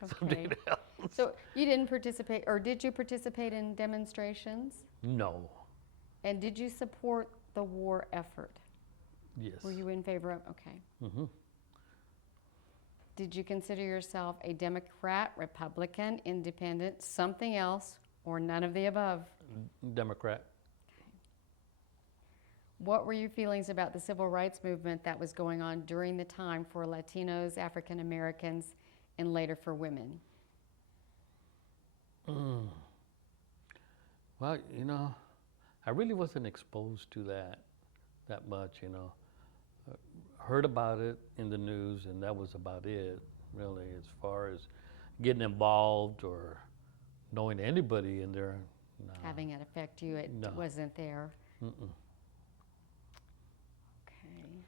Okay. Something else. So you didn't participate, or did you participate in demonstrations? No. And did you support the war effort? Yes. Were you in favor of? Okay. Did you consider yourself a Democrat, Republican, Independent, something else, or none of the above? Democrat. What were your feelings about the civil rights movement that was going on during the time for Latinos, African Americans, and later for women? Well, I really wasn't exposed to that much, Heard about it in the news, and that was about it, really, as far as getting involved or knowing anybody in there. No. Having it affect you, it No. wasn't there. Mm-mm. Okay.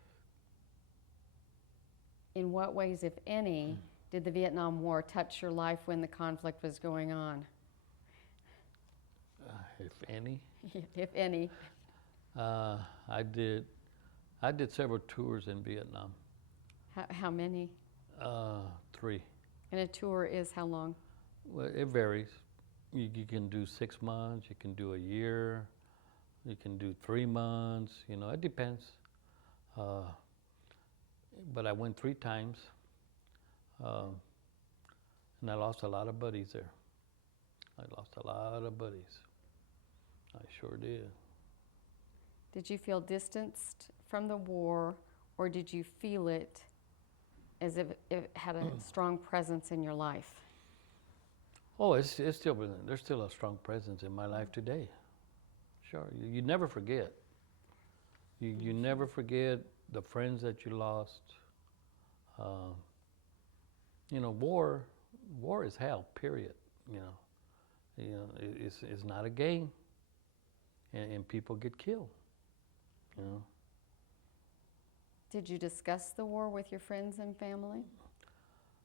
In what ways, if any, did the Vietnam War touch your life when the conflict was going on? If any. If any. I did several tours in Vietnam. How many? 3. And a tour is how long? Well, it varies. You can do 6 months, you can do a year, you can do 3 months, it depends. But I went 3 times, and I lost a lot of buddies there. I lost a lot of buddies. I sure did. Did you feel distanced from the war, or did you feel it as if it had a strong presence in your life? Oh, it's still there's still a strong presence in my life today. Sure, you never forget. You never forget the friends that you lost. War is hell. Period. It's not a game, and people get killed. Did you discuss the war with your friends and family?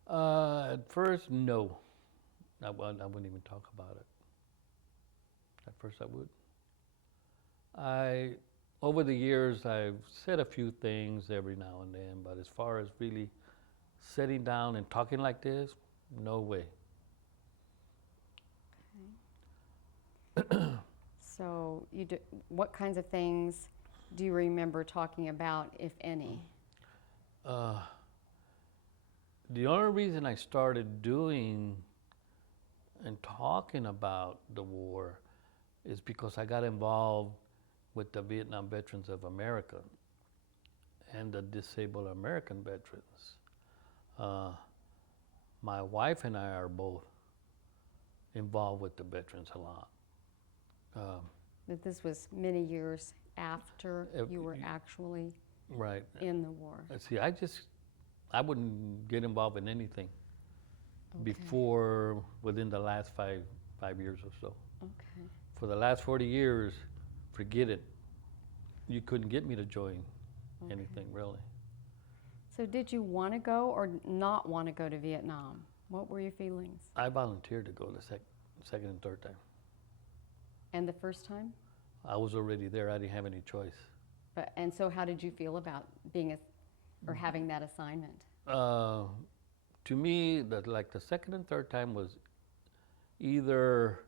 At first, no. I wouldn't even talk about it. At first, I would. Over the years, I've said a few things every now and then, but as far as really sitting down and talking like this, no way. Okay. So, what kinds of things do you remember talking about, if any? The only reason I started doing and talking about the war is because I got involved with the Vietnam Veterans of America and the Disabled American Veterans. My wife and I are both involved with the veterans a lot. But this was many years after you were actually right in the war. See, I wouldn't get involved in anything Okay. within the last five years or so. Okay. For the last 40 years, forget it. You couldn't get me to join anything, really. So did you want to go or not want to go to Vietnam? What were your feelings? I volunteered to go the second and third time. And the first time? I was already there. I didn't have any choice. And so how did you feel about being or having that assignment? To me, the second and third time was either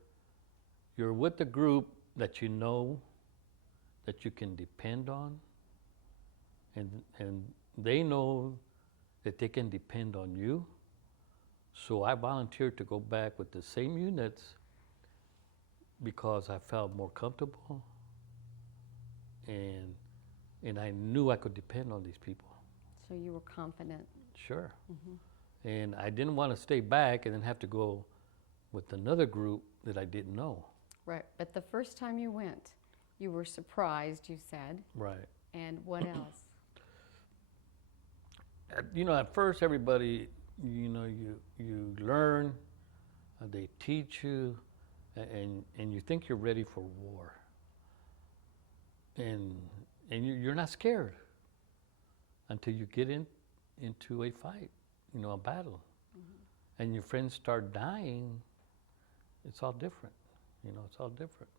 you're with a group that you know that you can depend on, and they know that they can depend on you. So I volunteered to go back with the same units because I felt more comfortable, and I knew I could depend on these people. So you were confident. Sure. And I didn't want to stay back and then have to go with another group that I didn't know. Right. But the first time you went, you were surprised, you said. Right. And what else? At first everybody, you learn, they teach you, and you think you're ready for war. And you're not scared until you get into a fight, a battle. And your friends start dying. It's all different. It's all different.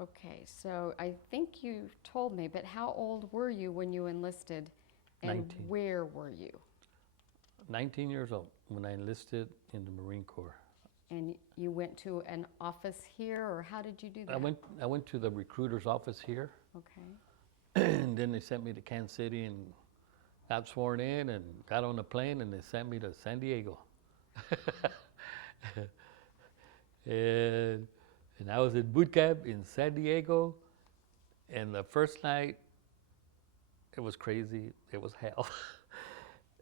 Okay, so I think you told me, but how old were you when you enlisted? And 19. Where were you? 19 years old when I enlisted in the Marine Corps. And you went to an office here, or how did you do that? I went to the recruiter's office here, Okay. and then they sent me to Kansas City and got sworn in and got on a plane, and they sent me to San Diego. and I was in boot camp in San Diego, and the first night, it was crazy. It was hell.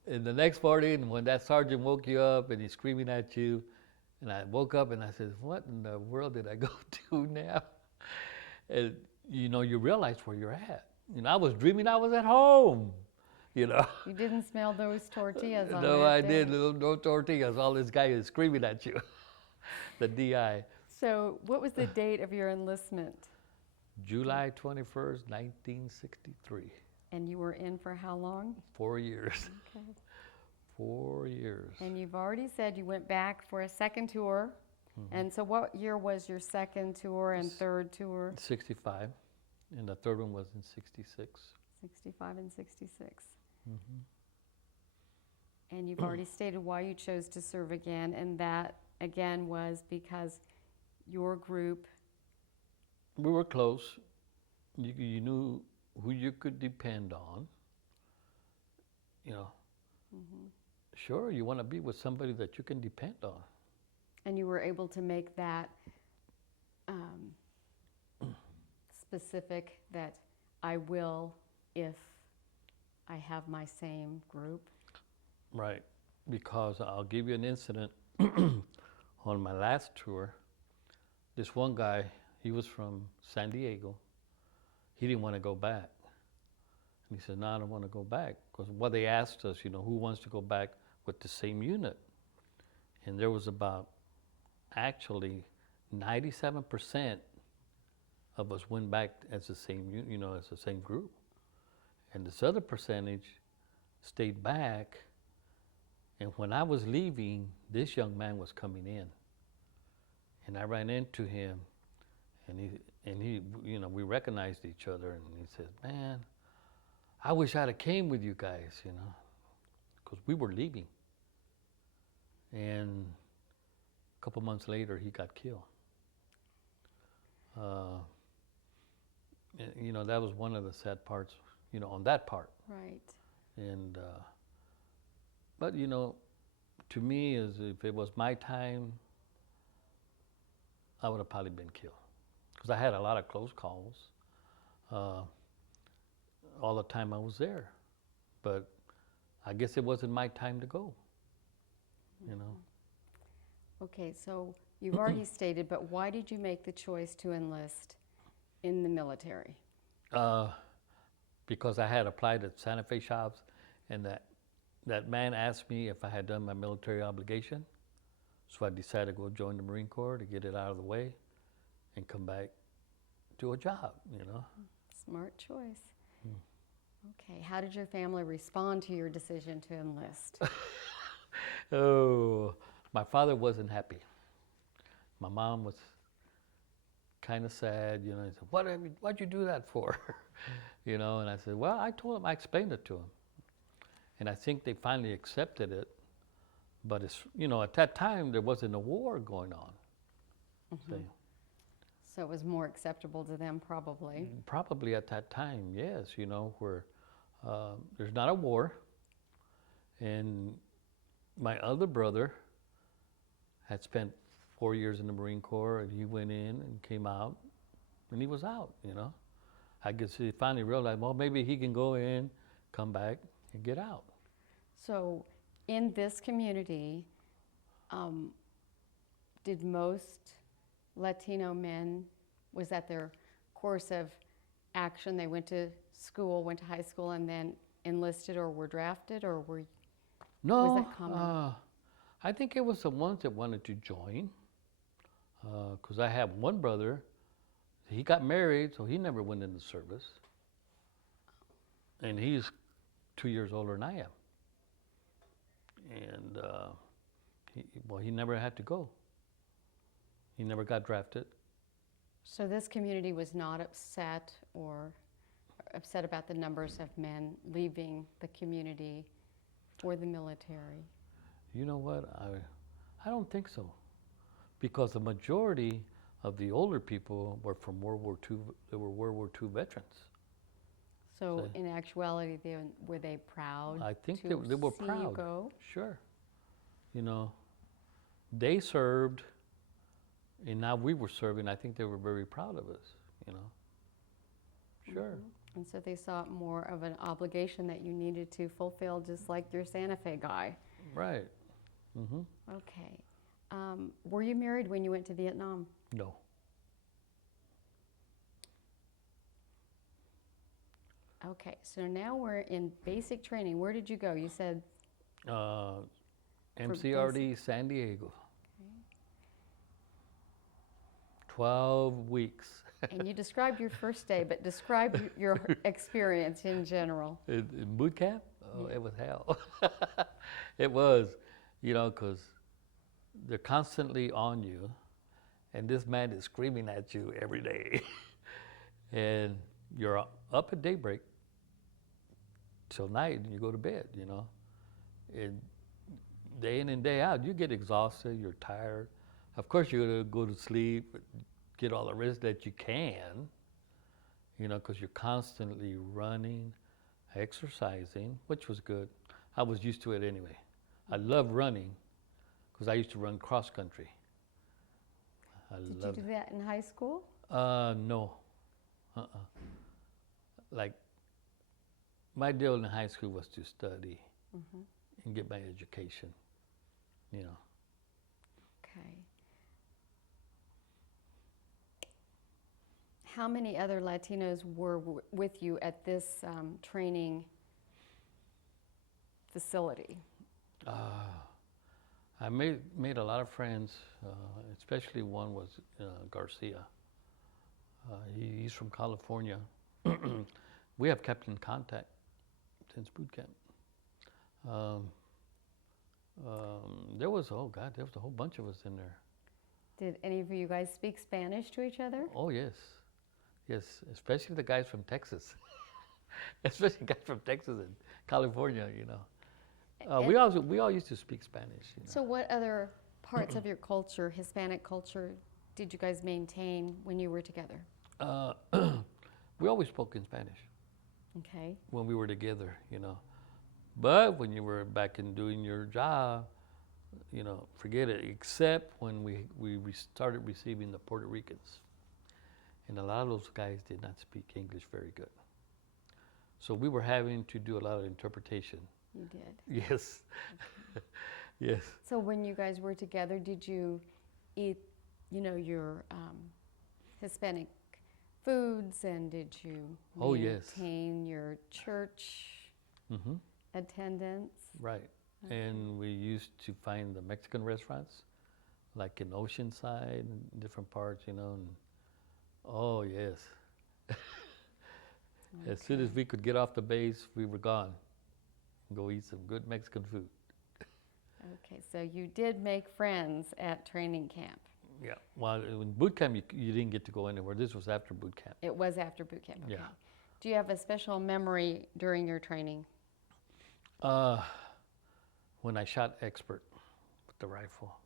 And the next morning, when that sergeant woke you up and he's screaming at you, And I woke up and I said, what in the world did I go to now? And, you know, you realize where you're at. You know, I was dreaming I was at home, you know. You didn't smell those tortillas on No, that I day. did. No tortillas. All this guy is screaming at you. The DI. So what was the date of your enlistment? July 21st, 1963. And you were in for how long? 4 years. Okay. 4 years. And you've already said you went back for a second tour. And so what year was your second tour and third tour? 65. And the third one was in 66. 65 and 66. And you've already stated why you chose to serve again, and that again was because your group. We were close. You knew who you could depend on. You know, sure, you want to be with somebody that you can depend on. And you were able to make that specific that I will if I have my same group. Right, because I'll give you an incident. On my last tour, this one guy, he was from San Diego. He didn't want to go back. And he said, no, I don't want to go back. Because what they asked us, you know, who wants to go back with the same unit? And there was about, actually, 97% of us went back as the same, you know, as the same group. And this other percentage stayed back. And when I was leaving, this young man was coming in. And I ran into him, and he, you know, we recognized each other, and he said, man, I wish I'd have came with you guys, you know, because we were leaving. And a couple months later, he got killed. And, you know, that was one of the sad parts, you know, on that part. Right. And, but, you know, to me, is if it was my time, I would have probably been killed. Because I had a lot of close calls all the time I was there. But I guess it wasn't my time to go, you know. Okay, so you've already stated, but why did you make the choice to enlist in the military? Because I had applied at Santa Fe shops, and that man asked me if I had done my military obligation. So I decided to go join the Marine Corps to get it out of the way and come back to a job, you know. Smart choice. Okay, how did your family respond to your decision to enlist? Oh, my father wasn't happy. My mom was kind of sad, you know. He said, what'd you do that for? You know, and I said, well, I told him, I explained it to him. And I think they finally accepted it. But it's, you know, at that time, there wasn't a war going on. So it was more acceptable to them, probably. Probably at that time, yes, you know, where there's not a war. And my other brother had spent 4 years in the Marine Corps, and he went in and came out, and he was out, you know. I guess he finally realized, well, maybe he can go in, come back, and get out. So in this community, did most Latino men, was that their course of action? They went to school, went to high school, and then enlisted or were drafted, or was that common? I think it was the ones that wanted to join, because I have one brother, he got married, so he never went into service. And he's 2 years older than I am. And he never had to go. He never got drafted. So this community was not upset about the numbers of men leaving the community for the military? You know what? I don't think so. Because the majority of the older people were from World War II. They were World War II veterans. So in actuality, were they proud? I think to they were see proud. You go? Sure. You know, they served, and now we were serving. I think they were very proud of us, you know. Sure. And so they saw it more of an obligation that you needed to fulfill, just like your Santa Fe guy. Right. Okay. Were you married when you went to Vietnam? No. Okay, so now we're in basic training. Where did you go? You said MCRD San Diego. 12 weeks. And you described your first day, but describe your experience in general. In boot camp? Oh, it was hell. It was, because they're constantly on you, and this man is screaming at you every day. And you're up at daybreak till night, and you go to bed, And day in and day out, you get exhausted, you're tired. Of course, you're going to go to sleep, get all the rest that you can, because you're constantly running, exercising, which was good. I was used to it anyway. I love running because I used to run cross country. Did you do that in high school? No. Like, my deal in high school was to study and get my education, Okay. How many other Latinos were with you at this training facility? I made a lot of friends, especially one was Garcia. He's from California. We have kept in contact since boot camp. There was a whole bunch of us in there. Did any of you guys speak Spanish to each other? Oh, yes. Yes, especially the guys from Texas. Especially guys from Texas and California, we all used to speak Spanish. So what other parts of your culture, Hispanic culture, did you guys maintain when you were together? We always spoke in Spanish. Okay. When we were together, But when you were back and doing your job, forget it, except when we started receiving the Puerto Ricans. And a lot of those guys did not speak English very good. So we were having to do a lot of interpretation. You did? Yes. Okay. Yes. So when you guys were together, did you eat, your Hispanic foods, and did you maintain your church attendance? Right. Okay. And we used to find the Mexican restaurants, like in Oceanside and different parts, and oh, yes. Okay. As soon as we could get off the base, we were gone. Go eat some good Mexican food. Okay, so you did make friends at training camp. Yeah. Well, in boot camp, you didn't get to go anywhere. This was after boot camp. It was after boot camp, okay. Yeah. Do you have a special memory during your training? When I shot expert with the rifle.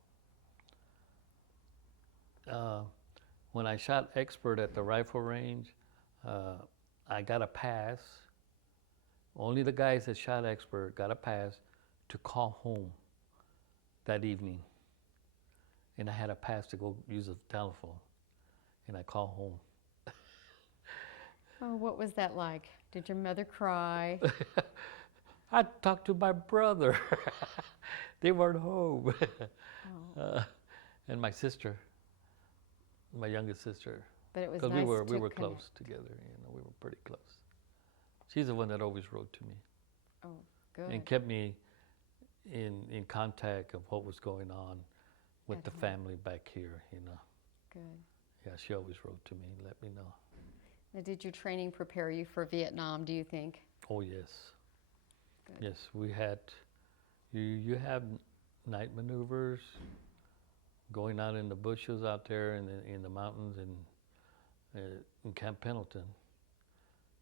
When I shot expert at the rifle range, I got a pass. Only the guys that shot expert got a pass to call home that evening. And I had a pass to go use the telephone, and I called home. Oh, what was that like? Did your mother cry? I talked to my brother. They weren't home. Oh. And my sister, my youngest sister. But it was nice we were connect. close together. We were pretty close. She's the one that always wrote to me. Oh, good. And kept me in contact of what was going on with the family back here. Good. Yeah, she always wrote to me, let me know. Now, did your training prepare you for Vietnam, do you think? Oh, yes. Good. Yes, we had, you have night maneuvers, going out in the bushes out there in the mountains in Camp Pendleton.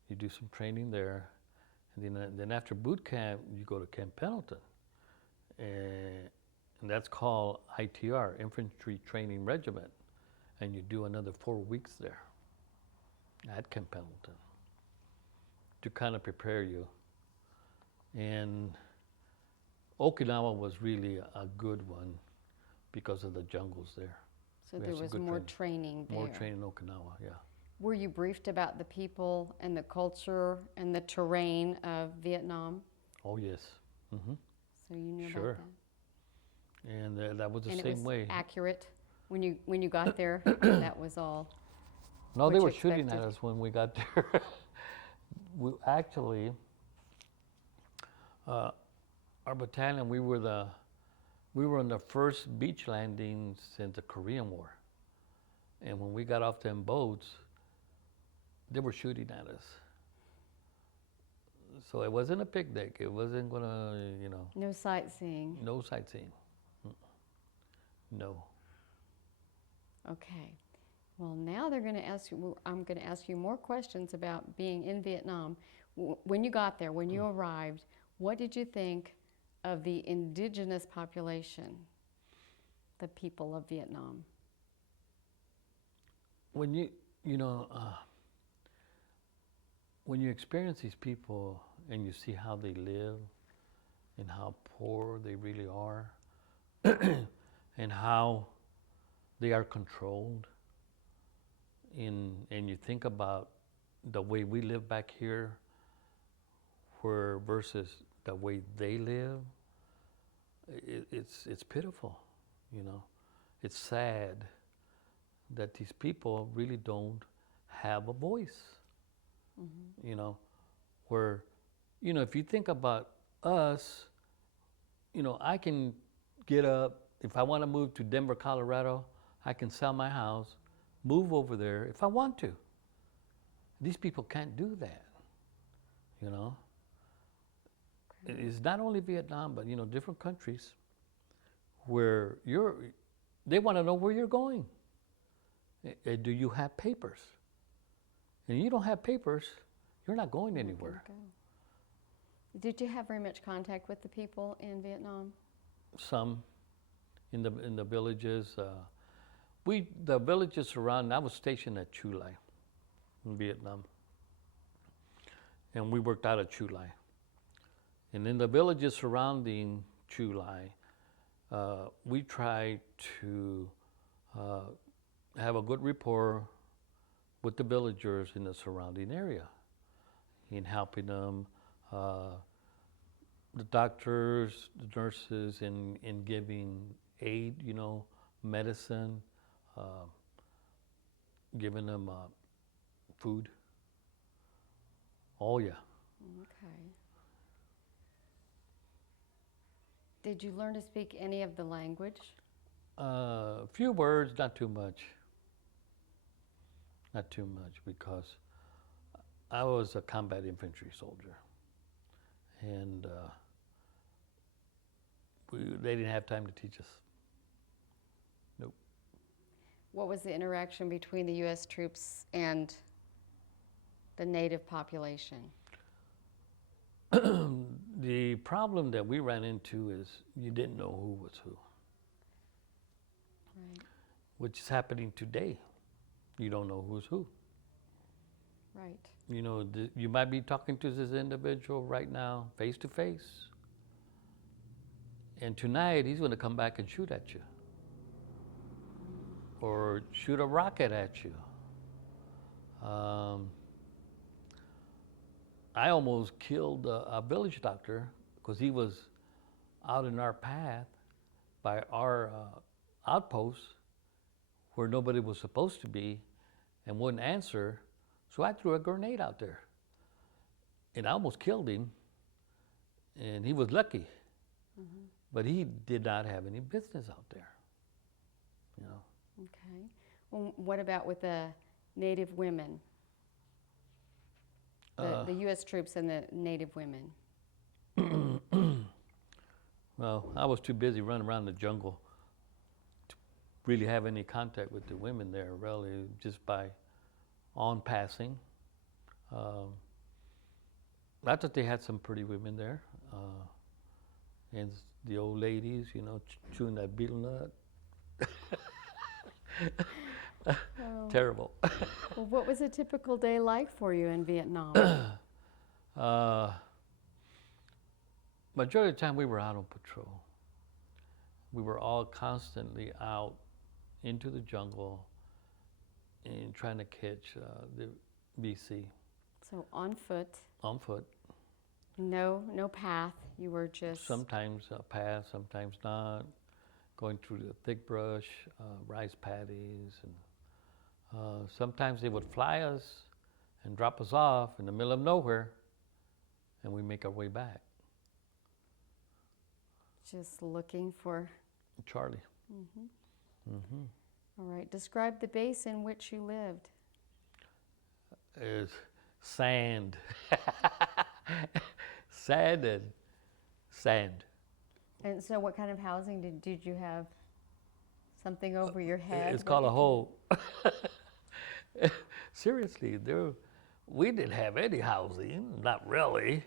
You do some training there, and then after boot camp, you go to Camp Pendleton. And that's called ITR, Infantry Training Regiment. And you do another 4 weeks there at Camp Pendleton to kind of prepare you. And Okinawa was really a good one because of the jungles there. So there was more training there. More training in Okinawa, yeah. Were you briefed about the people and the culture and the terrain of Vietnam? Oh, yes. Mm-hmm. So you knew Sure. about And that was the And it same was way. accurate when you got there. That was all. No, what they you were shooting at expected. us when we got there. We actually, our battalion, we were on the first beach landing since the Korean War. And when we got off them boats, they were shooting at us. So it wasn't a picnic. It wasn't gonna, No sightseeing. no sightseeing. No. Okay. Well, now they're going to ask you. I'm going to ask you more questions about being in Vietnam. When you got there, when you arrived, what did you think of the indigenous population, the people of Vietnam? When when you experience these people and you see how they live and how poor they really are and how they are controlled and you think about the way we live back here versus the way they live, it's pitiful, It's sad that these people really don't have a voice. Where, if you think about us, I can get up, if I want to move to Denver, Colorado, I can sell my house, move over there if I want to. These people can't do that, It's not only Vietnam, but, different countries where they want to know where you're going. Do you have papers? And you don't have papers, you're not going anywhere. Did you have very much contact with the people in Vietnam? Some in the villages. The villages around. I was stationed at Chu Lai in Vietnam, and we worked out of Chu Lai. And in the villages surrounding Chu Lai, we tried to have a good rapport with the villagers in the surrounding area, in helping them, the doctors, the nurses, in giving aid, medicine, giving them food. Oh yeah. Okay. Did you learn to speak any of the language? A few words, not too much. Not too much, because I was a combat infantry soldier, and they didn't have time to teach us. Nope. What was the interaction between the U.S. troops and the native population? The problem that we ran into is you didn't know who was who. Right. Which is happening today. You don't know who's who. Right. You might be talking to this individual right now, face to face, and tonight he's going to come back and shoot at you, or shoot a rocket at you. I almost killed a village doctor because he was out in our path by our outpost where nobody was supposed to be and wouldn't answer. So I threw a grenade out there and I almost killed him, and he was lucky. Mm-hmm. But he did not have any business out there, Okay. Well, what about with the native women? The U.S. troops and the native women? Well, I was too busy running around the jungle to really have any contact with the women there, really, just by on passing. Not that they had some pretty women there, and the old ladies, chewing that betel nut. Oh. Terrible. Well, what was a typical day like for you in Vietnam? Majority of the time we were out on patrol. We were all constantly out into the jungle and trying to catch the BC. So on foot? On foot. No path. You were just... Sometimes a path, sometimes not. going through the thick brush, rice paddies, and sometimes they would fly us and drop us off in the middle of nowhere, and we make our way back. Just looking for... Charlie. All right. Describe the base in which you lived. Is sand. Sand and sand. And so what kind of housing did you have? Something over your head? It's called a hole. Seriously, we didn't have any housing, not really.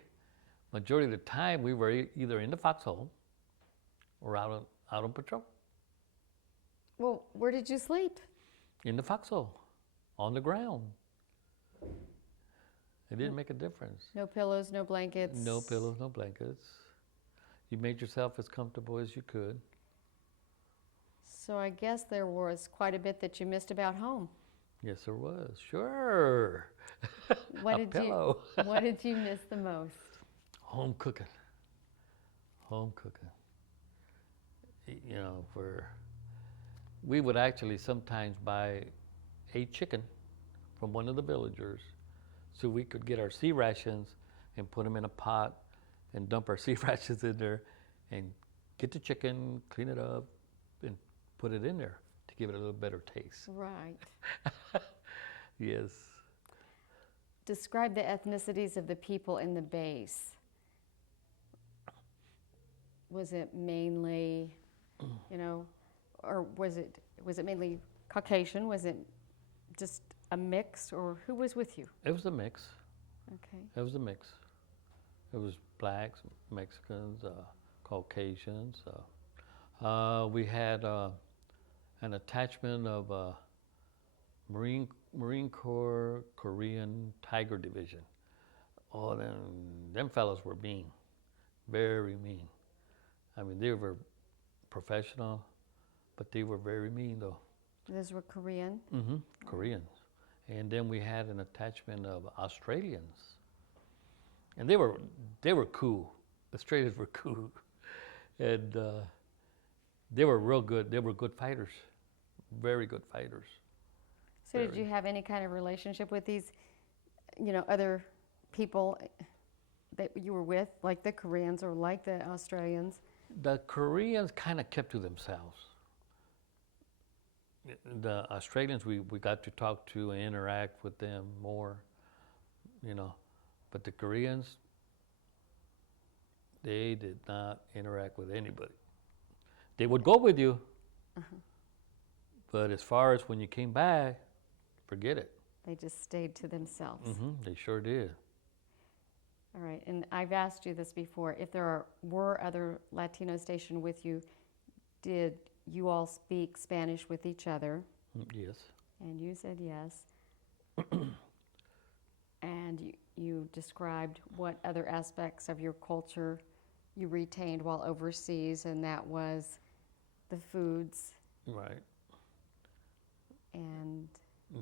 Majority of the time we were either in the foxhole or out on patrol. Well, where did you sleep? In the foxhole, on the ground. It didn't make a difference. No pillows, no blankets? No pillows, no blankets. You made yourself as comfortable as you could. So I guess there was quite a bit that you missed about home. Yes, there was. Sure. What What did you miss the most? Home cooking. Home cooking. You know, we would actually sometimes buy a chicken from one of the villagers so we could get our sea rations and put them in a pot and dump our sea rations in there and get the chicken, clean it up, and put it in there to give it a little better taste. Right. Yes. Describe the ethnicities of the people in the base. Was it mainly, or was it mainly Caucasian? Was it just a mix, or who was with you? It was a mix. Okay. It was a mix. It was blacks, Mexicans, Caucasians. We had an attachment of Marine Corps Korean Tiger Division. Oh, them fellas were mean, very mean. I mean, they were professional, but they were very mean, though. Those were Korean? Mm-hmm, Koreans. And then we had an attachment of Australians. And they were cool. The Australians were cool. And they were real good. They were good fighters, very good fighters. So did you have any kind of relationship with these, other people that you were with, like the Koreans or like the Australians? The Koreans kind of kept to themselves. The Australians, we got to talk to and interact with them more, but the Koreans, they did not interact with anybody. They would go with you, but as far as when you came back, forget it. They just stayed to themselves. They sure did. All right, and I've asked you this before. If there were other Latinos stationed with you, did you all speak Spanish with each other? Yes. And you said yes. And you described what other aspects of your culture you retained while overseas, and that was the foods. Right. And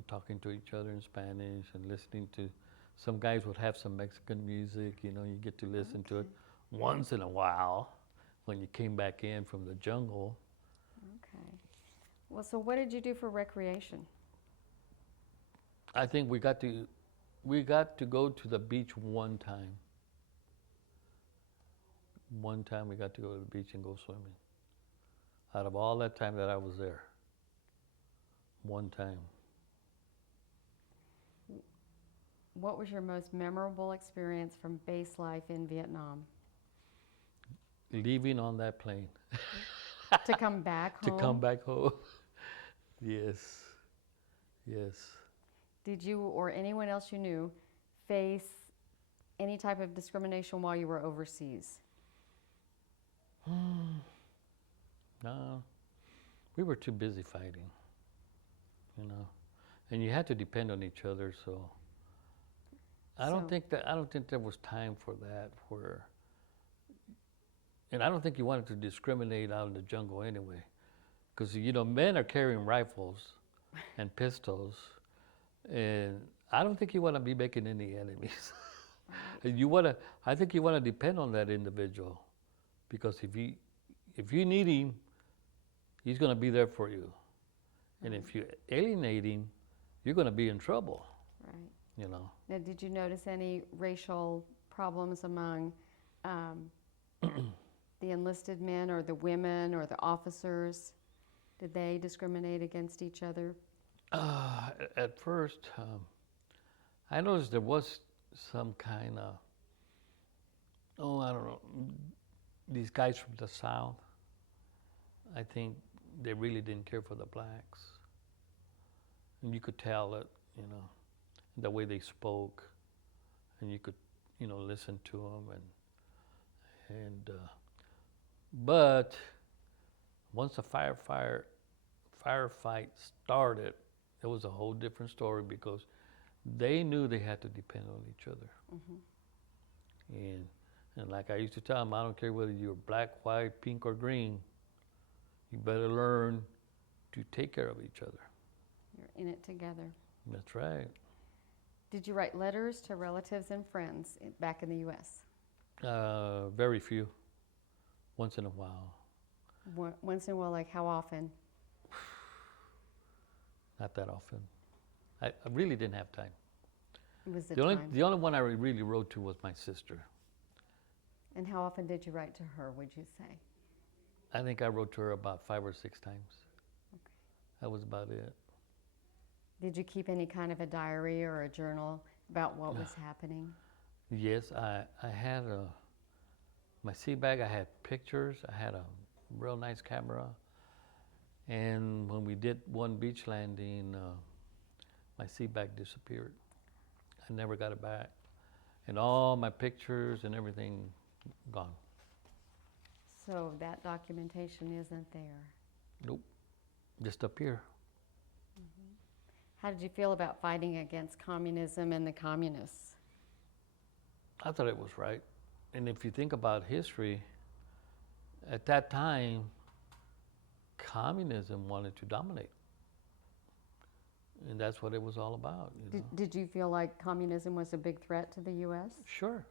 talking to each other in Spanish and listening to, some guys would have some Mexican music, you get to listen to it once in a while when you came back in from the jungle. Okay. Well, so what did you do for recreation? I think we got to go to the beach one time. One time we got to go to the beach and go swimming. Out of all that time that I was there, one time. What was your most memorable experience from base life in Vietnam? Leaving on that plane. To come back home? To come back home. Yes. Yes. Did you or anyone else you knew face any type of discrimination while you were overseas? No. We were too busy fighting, and you had to depend on each other, so I don't think there was time for that, and I don't think you wanted to discriminate out in the jungle anyway, because men are carrying rifles and pistols, and I don't think you want to be making any enemies. I think you want to depend on that individual, because if you need him, he's going to be there for you. And if you alienate him, you're going to be in trouble, Right. you know. Now, did you notice any racial problems among the enlisted men or the women or the officers? Did they discriminate against each other? At first, I noticed there was some kind of, I don't know, these guys from the South, I think they really didn't care for the blacks. And you could tell it, you know, the way they spoke, and you could, you know, listen to them. But once the firefight started, it was a whole different story because they knew they had to depend on each other. Mm-hmm. And like I used to tell them, I don't care whether you're black, white, pink, or green, you better learn to take care of each other. You're in it together. That's right. Did you write letters to relatives and friends back in the U.S.? Very few. Once in a while. Once in a while, like how often? Not that often. I really didn't have time. Was the The time? only one I really wrote to was my sister. And how often did you write to her, would you say? I think I wrote to her about 5 or 6 times. Okay. That was about it. Did you keep any kind of a diary or a journal about what was happening? Yes, I had my sea bag, I had pictures, I had a real nice camera. And when we did one beach landing, my sea bag disappeared. I never got it back. And all my pictures and everything gone. So that documentation isn't there. Nope, just up here. Mm-hmm. How did you feel about fighting against communism and the communists? I thought it was right. And if you think about history, at that time, communism wanted to dominate. And that's what it was all about. You know? Did you feel like communism was a big threat to the U.S.? Sure.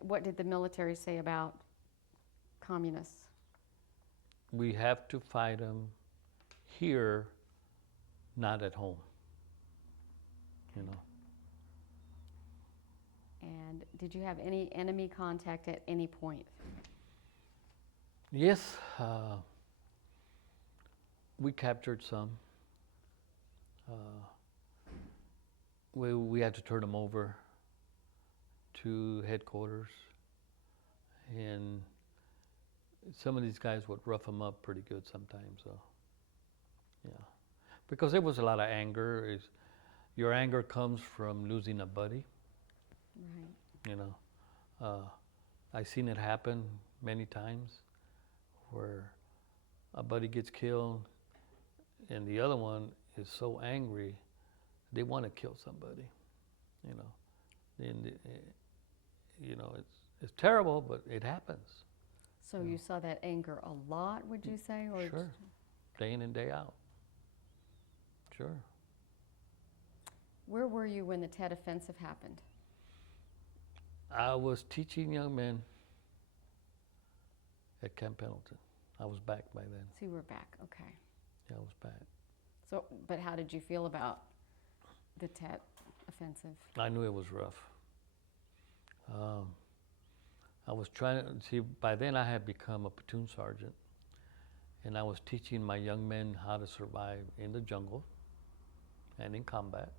What did the military say about communists? We have to fight them here, not at home. You know. And did you have any enemy contact at any point? Yes, we captured some. We had to turn them over to headquarters, and some of these guys would rough them up pretty good sometimes. So, yeah, because there was a lot of anger. Your anger comes from losing a buddy. Right. You know, I've seen it happen many times where a buddy gets killed and the other one is so angry they want to kill somebody. You know, and you know it's terrible, but it happens. So you saw that anger a lot, would you say? Or Sure, day in and day out. Sure. Where were you when the Tet Offensive happened? I was teaching young men at Camp Pendleton. I was back by then. So you were back, okay. Yeah, I was back. So, but how did you feel about the Tet Offensive? I knew it was rough. I was trying to see, by then I had become a platoon sergeant, and I was teaching my young men how to survive in the jungle and in combat.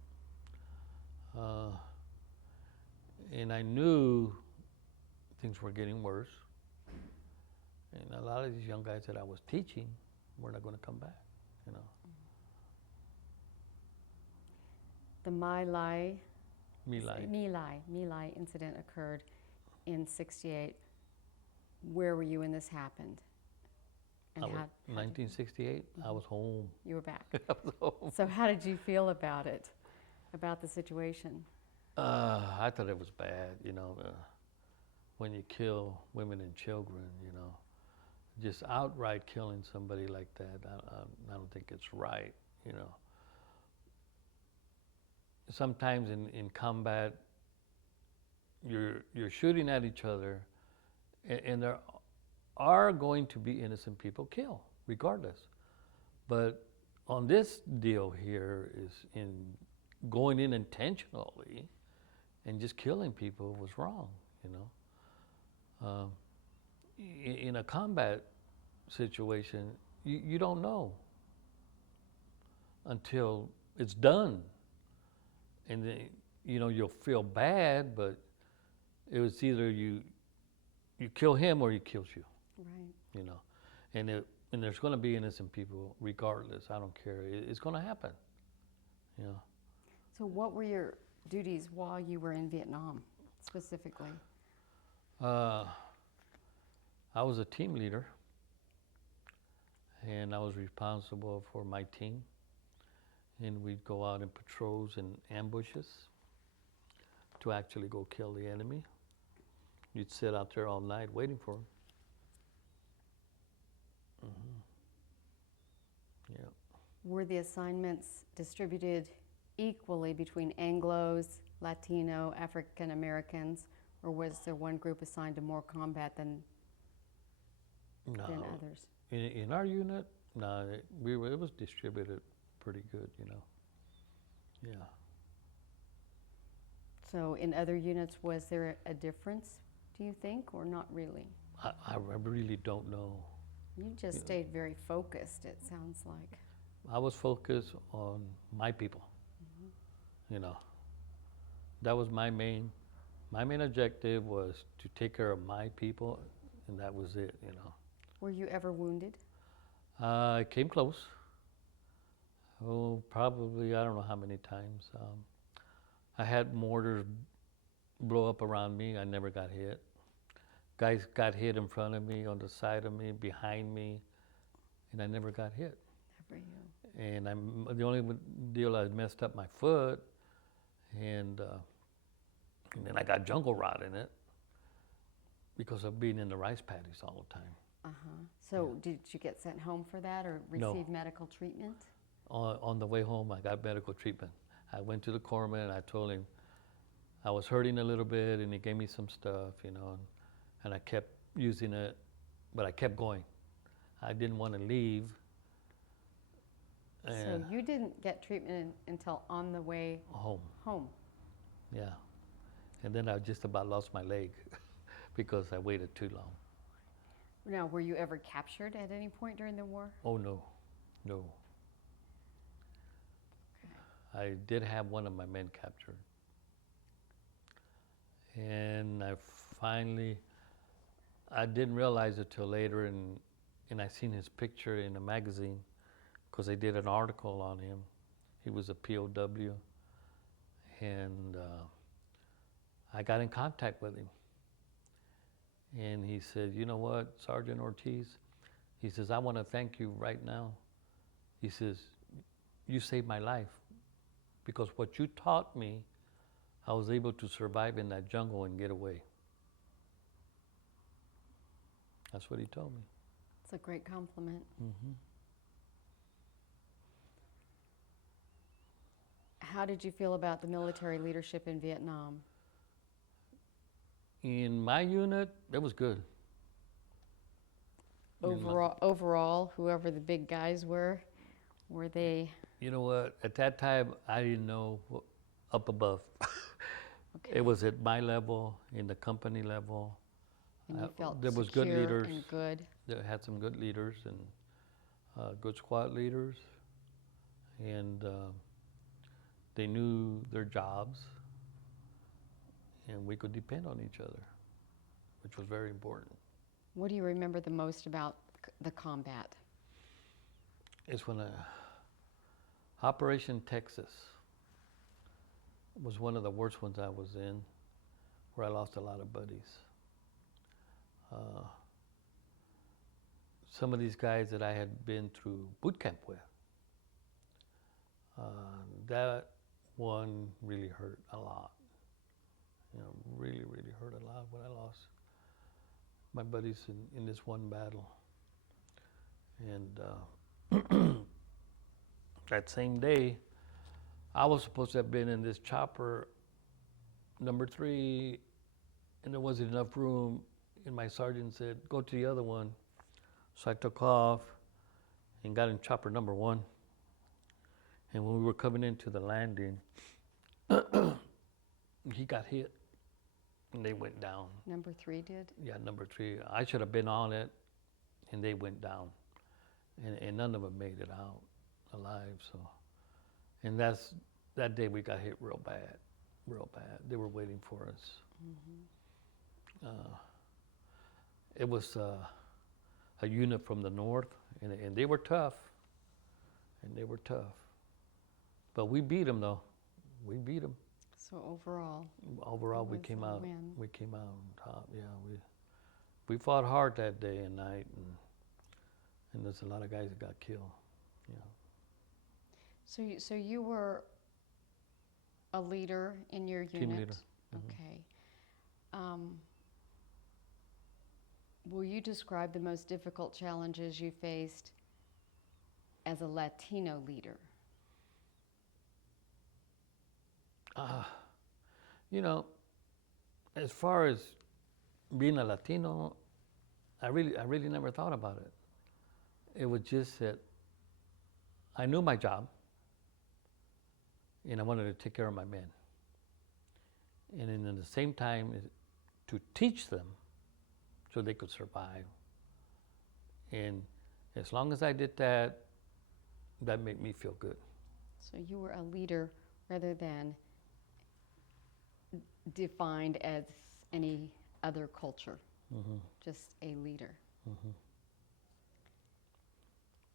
And I knew things were getting worse, and a lot of these young guys that I was teaching were not going to come back, you know. The My Lai My Lai incident occurred in '68. Where were you when this happened? And I was 1968. I was home. You were back. I was home. So how did you feel about it, about the situation? I thought it was bad, you know, when you kill women and children, you know, just outright killing somebody like that. I don't think it's right, you know. Sometimes in combat, you're shooting at each other, and they're are going to be innocent people killed, regardless. But on this deal here is in going in intentionally and just killing people was wrong, you know. In a combat situation, you don't know until it's done. And then, you know, you'll feel bad, but it was either you kill him or he kills you. Right. You know, and there's going to be innocent people regardless. I don't care. It's going to happen. You know. So what were your duties while you were in Vietnam, specifically? I was a team leader, and I was responsible for my team. And we'd go out in patrols and ambushes to actually go kill the enemy. You'd sit out there all night waiting for them. Yeah. Were the assignments distributed equally between Anglos, Latino, African Americans, or was there one group assigned to more combat than others? In our unit, no, it was distributed pretty good, you know. Yeah. So in other units, was there a difference, do you think, or not really? I really don't know. You just stayed very focused, it sounds like. I was focused on my people. You know, that was my main objective was to take care of my people, and that was it, you know. Were you ever wounded? I came close. Oh, probably, I don't know how many times. I had mortars blow up around me. I never got hit. Guys got hit in front of me, on the side of me, behind me, and I never got hit. Never you. And the only deal I messed up my foot, and then I got jungle rot in it because of being in the rice paddies all the time. So did you get sent home for that or receive medical treatment? On the way home, I got medical treatment. I went to the corpsman and I told him I was hurting a little bit, and he gave me some stuff, you know, and I kept using it, but I kept going. I didn't want to leave. So you didn't get treatment until on the way home. Yeah. And then I just about lost my leg because I waited too long. Now, were you ever captured at any point during the war? Oh, no. No. I did have one of my men captured. And I didn't realize it till later, and I seen his picture in a magazine because they did an article on him. He was a POW, and I got in contact with him. And he said, you know what, Sergeant Ortiz? He says, I want to thank you right now. He says, you saved my life because what you taught me, I was able to survive in that jungle and get away. That's what he told me. It's a great compliment. Mm-hmm. How did you feel about the military leadership in Vietnam? In my unit, it was good. Overall, whoever the big guys were they? You know what? At that time, I didn't know up above. Okay. It was at my level, in the company level. And you felt there was secure good leaders. and good. They had some good leaders and good squad leaders, and they knew their jobs, and we could depend on each other, which was very important. What do you remember the most about the combat? It's when Operation Texas was one of the worst ones I was in, where I lost a lot of buddies. Some of these guys that I had been through boot camp with, that one really hurt a lot. You know, really, really hurt a lot when I lost my buddies in this one battle. And that same day, I was supposed to have been in this chopper number 3, and there wasn't enough room and my sergeant said, go to the other one. So I took off and got in chopper number 1. And when we were coming into the landing, he got hit and they went down. Number 3 did? Yeah, number 3. I should have been on it and they went down. And none of them made it out alive. So, and that day we got hit real bad. They were waiting for us. It was a unit from the north, and they were tough. But we beat them, though. We beat them. So overall, we was came a out. win. We came out on top. Yeah, we fought hard that day and night, and there's a lot of guys that got killed. Yeah. So you were a leader in your unit? Team leader. Okay. Will you describe the most difficult challenges you faced as a Latino leader? As far as being a Latino, I really never thought about it. It was just that I knew my job, and I wanted to take care of my men. And then at the same time, to teach them so they could survive. And as long as I did that, that made me feel good. So you were a leader rather than defined as any other culture, just a leader.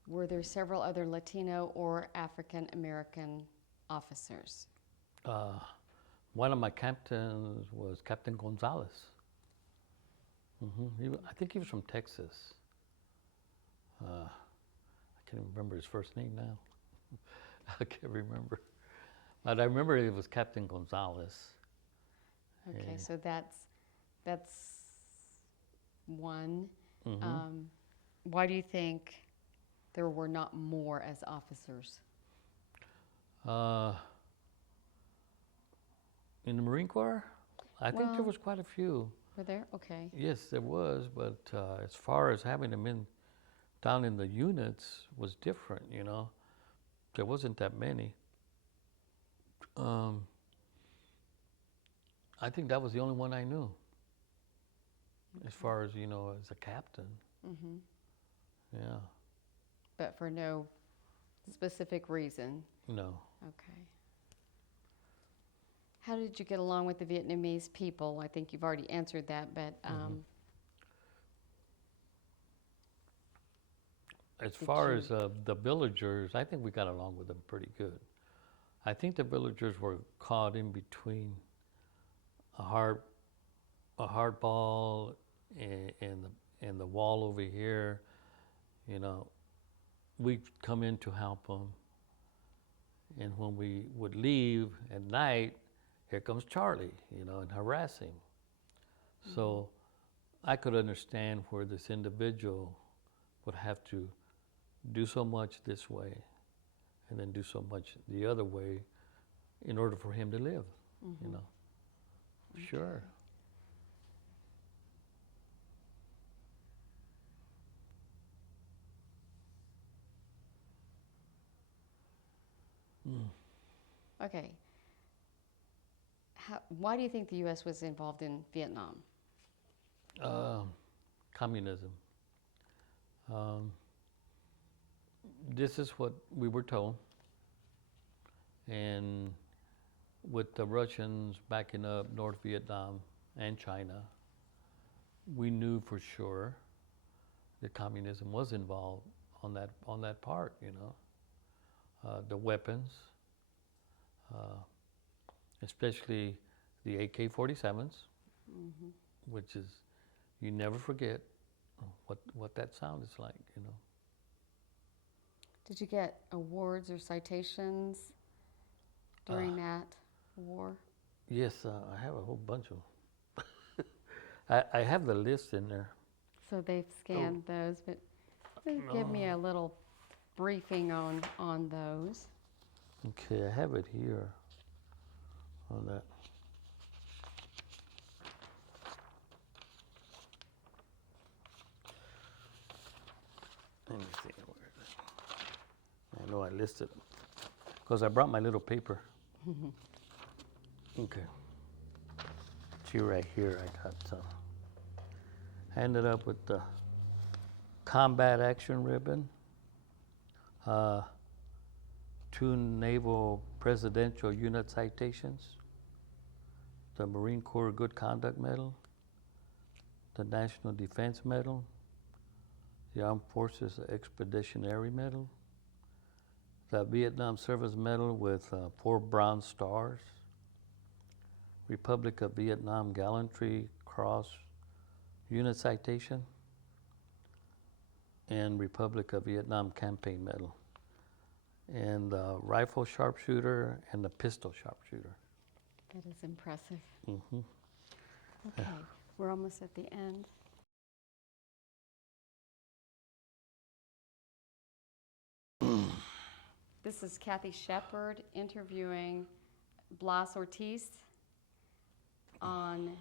Were there several other Latino or African American officers? One of my captains was Captain Gonzalez. I think he was from Texas. I can't remember his first name now. I can't remember. But I remember it was Captain Gonzalez. Okay, so that's one. Why do you think there were not more as officers? In the Marine Corps, I think there was quite a few. Were there? Okay. Yes, there was, but as far as having them down in the units was different, There wasn't that many. I think that was the only one I knew. As far as, as a captain. Yeah. But for no specific reason? No. Okay. How did you get along with the Vietnamese people? I think you've already answered that, but as far as the villagers, I think we got along with them pretty good. I think the villagers were caught in between a hard ball and the wall over here. We'd come in to help them, and when we would leave at night, here comes Charlie, and harassing. So I could understand where this individual would have to do so much this way and then do so much the other way in order for him to live, Sure. okay. Why do you think the U.S. was involved in Vietnam? Communism. This is what we were told. And with the Russians backing up North Vietnam and China, we knew for sure that communism was involved on that part, the weapons, especially the AK-47s, which is, you never forget what that sound is like, Did you get awards or citations during that war? Yes, I have a whole bunch of them. I have the list in there. So they've scanned those, but give me a little briefing on those. Okay, I have it here on that. Let me see, where is it? I know I listed them. Because I brought my little paper. Okay. See right here, I got ended up with the combat action ribbon, 2 Naval Presidential Unit citations, the Marine Corps Good Conduct Medal, the National Defense Medal, the Armed Forces Expeditionary Medal, the Vietnam Service Medal with 4 Bronze Stars, Republic of Vietnam Gallantry Cross Unit Citation, and Republic of Vietnam Campaign Medal, and the Rifle Sharpshooter and the Pistol Sharpshooter. That is impressive. Mm-hmm. Okay, we're almost at the end. This is Kathy Shepard interviewing Blas Ortiz on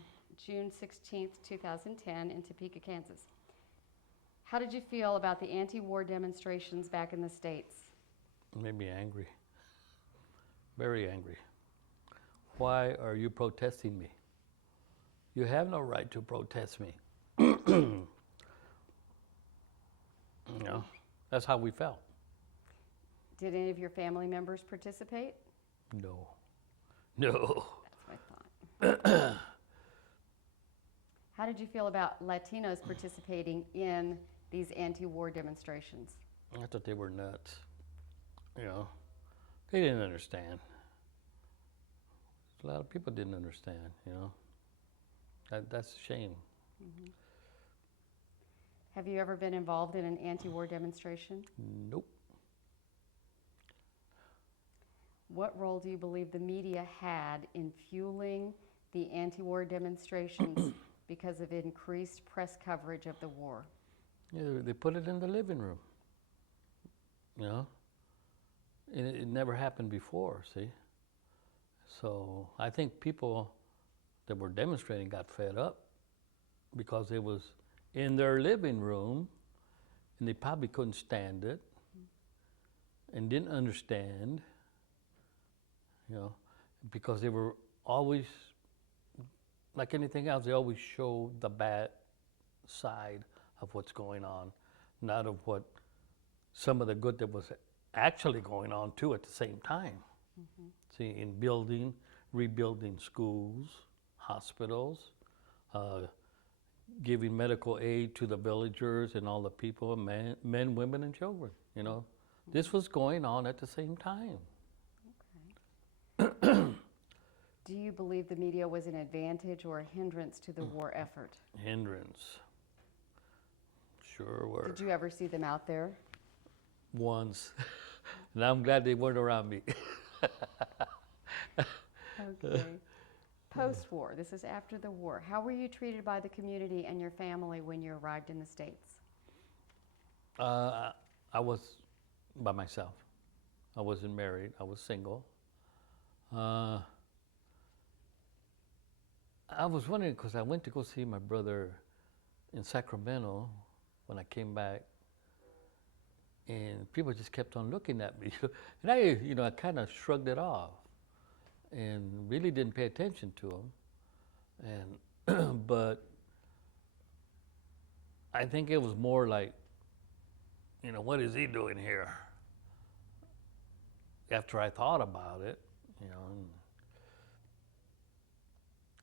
June 16th, 2010 in Topeka, Kansas. How did you feel about the anti-war demonstrations back in the States? It made me angry, very angry. Why are you protesting me? You have no right to protest me. You know, that's how we felt. Did any of your family members participate? No, no. That's what I thought. How did you feel about Latinos participating in these anti-war demonstrations? I thought they were nuts. You know, they didn't understand. A lot of people didn't understand, you know. That's a shame. Mm-hmm. Have you ever been involved in an anti-war demonstration? Nope. What role do you believe the media had in fueling the anti-war demonstrations because of increased press coverage of the war? Yeah, they put it in the living room. You know, and it never happened before, see? So I think people that were demonstrating got fed up because it was in their living room and they probably couldn't stand it and didn't understand, you know, because they were always, like anything else, they always show the bad side of what's going on, not of what some of the good that was actually going on too at the same time. Mm-hmm. See, in building, rebuilding schools, hospitals, giving medical aid to the villagers and all the people, men, women, and children, you know. Mm-hmm. This was going on at the same time. Okay. Do you believe the media was an advantage or a hindrance to the war effort? Hindrance. Sure were. Did you ever see them out there? Once. And I'm glad they weren't around me. Okay. Post-war, this is after the war. How were you treated by the community and your family when you arrived in the States? I was by myself. I wasn't married. I was single. I was wondering, because I went to go see my brother in Sacramento when I came back, and people just kept on looking at me. And I kind of shrugged it off and really didn't pay attention to them. And but I think it was more like, what is he doing here? After I thought about it,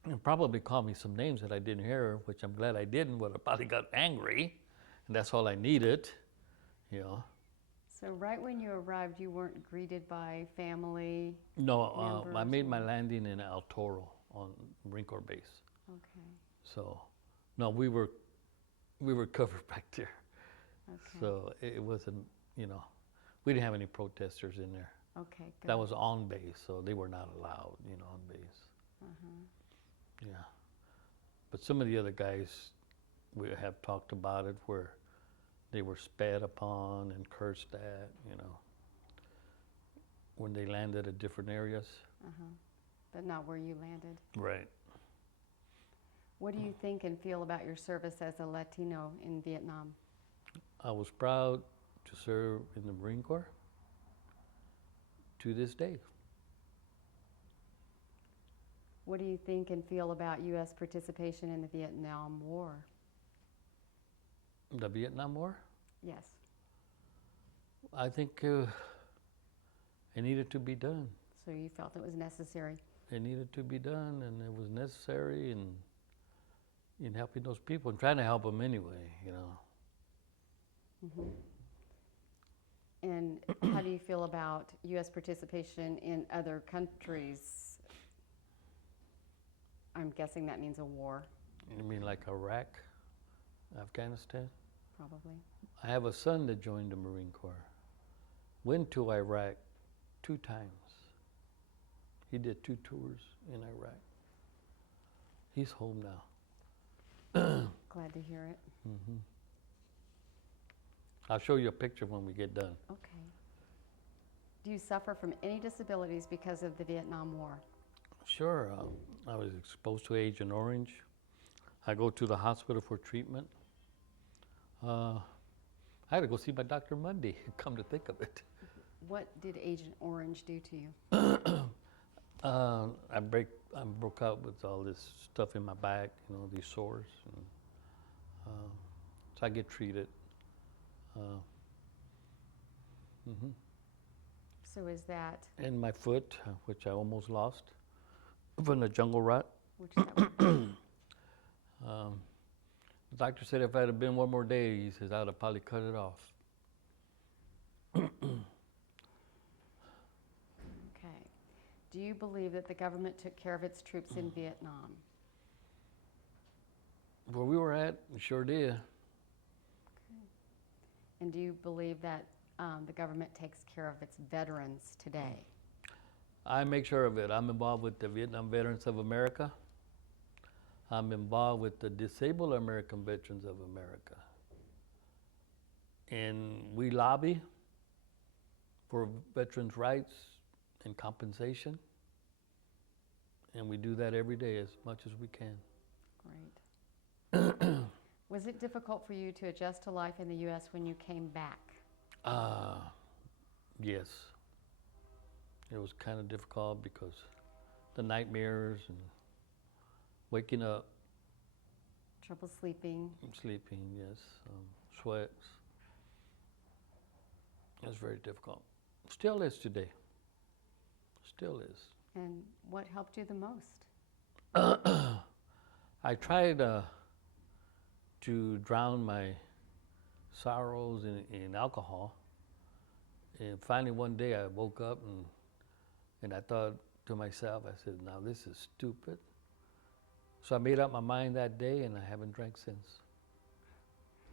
and probably called me some names that I didn't hear, which I'm glad I didn't, but I probably got angry, and that's all I needed, So right when you arrived, you weren't greeted by family? No, I made my landing in El Toro on Marine Corps base. Okay. So, no, we were covered back there. Okay. So it wasn't, we didn't have any protesters in there. Okay, good. That was on base, so they were not allowed, on base. Uh-huh. Yeah. But some of the other guys, we have talked about it, where they were spat upon and cursed at, when they landed at different areas. Uh-huh. But not where you landed. Right. What do you think and feel about your service as a Latino in Vietnam? I was proud to serve in the Marine Corps to this day. What do you think and feel about U.S. participation in the Vietnam War? The Vietnam War, Yes. I think it needed to be done. So you felt it was necessary. It needed to be done, and it was necessary in helping those people and trying to help them anyway, you know. And how do you feel about U.S. participation in other countries? I'm guessing that means a war, You mean like Iraq, Afghanistan? probably. I have a son that joined the Marine Corps. Went to Iraq 2 times. He did 2 tours in Iraq. He's home now. Glad to hear it. I'll show you a picture when we get done. Okay. Do you suffer from any disabilities because of the Vietnam War? Sure, I was exposed to Agent Orange. I go to the hospital for treatment. I had to go see my doctor Monday, come to think of it. What did Agent Orange do to you? I broke out with all this stuff in my back, you know, these sores. And, so I get treated. So is that, And my foot, which I almost lost from the jungle rot. which that would, The doctor said if I had been one more day, he says I'd have probably cut it off. okay. Do you believe that the government took care of its troops in Vietnam? Where we were at, we sure did. And do you believe that the government takes care of its veterans today? I make sure of it. I'm involved with the Vietnam Veterans of America. I'm involved with the Disabled American Veterans of America. And we lobby for veterans' rights and compensation. And we do that every day as much as we can. Great. Was it difficult for you to adjust to life in the U.S. when you came back? Yes. It was kind of difficult because the nightmares and waking up, Trouble sleeping? sleeping, yes, sweats. It was very difficult. Still is today. Still is. And what helped you the most? I tried to drown my sorrows in alcohol. And finally one day I woke up and I thought to myself, I said, now this is stupid. So I made up my mind that day and I haven't drank since.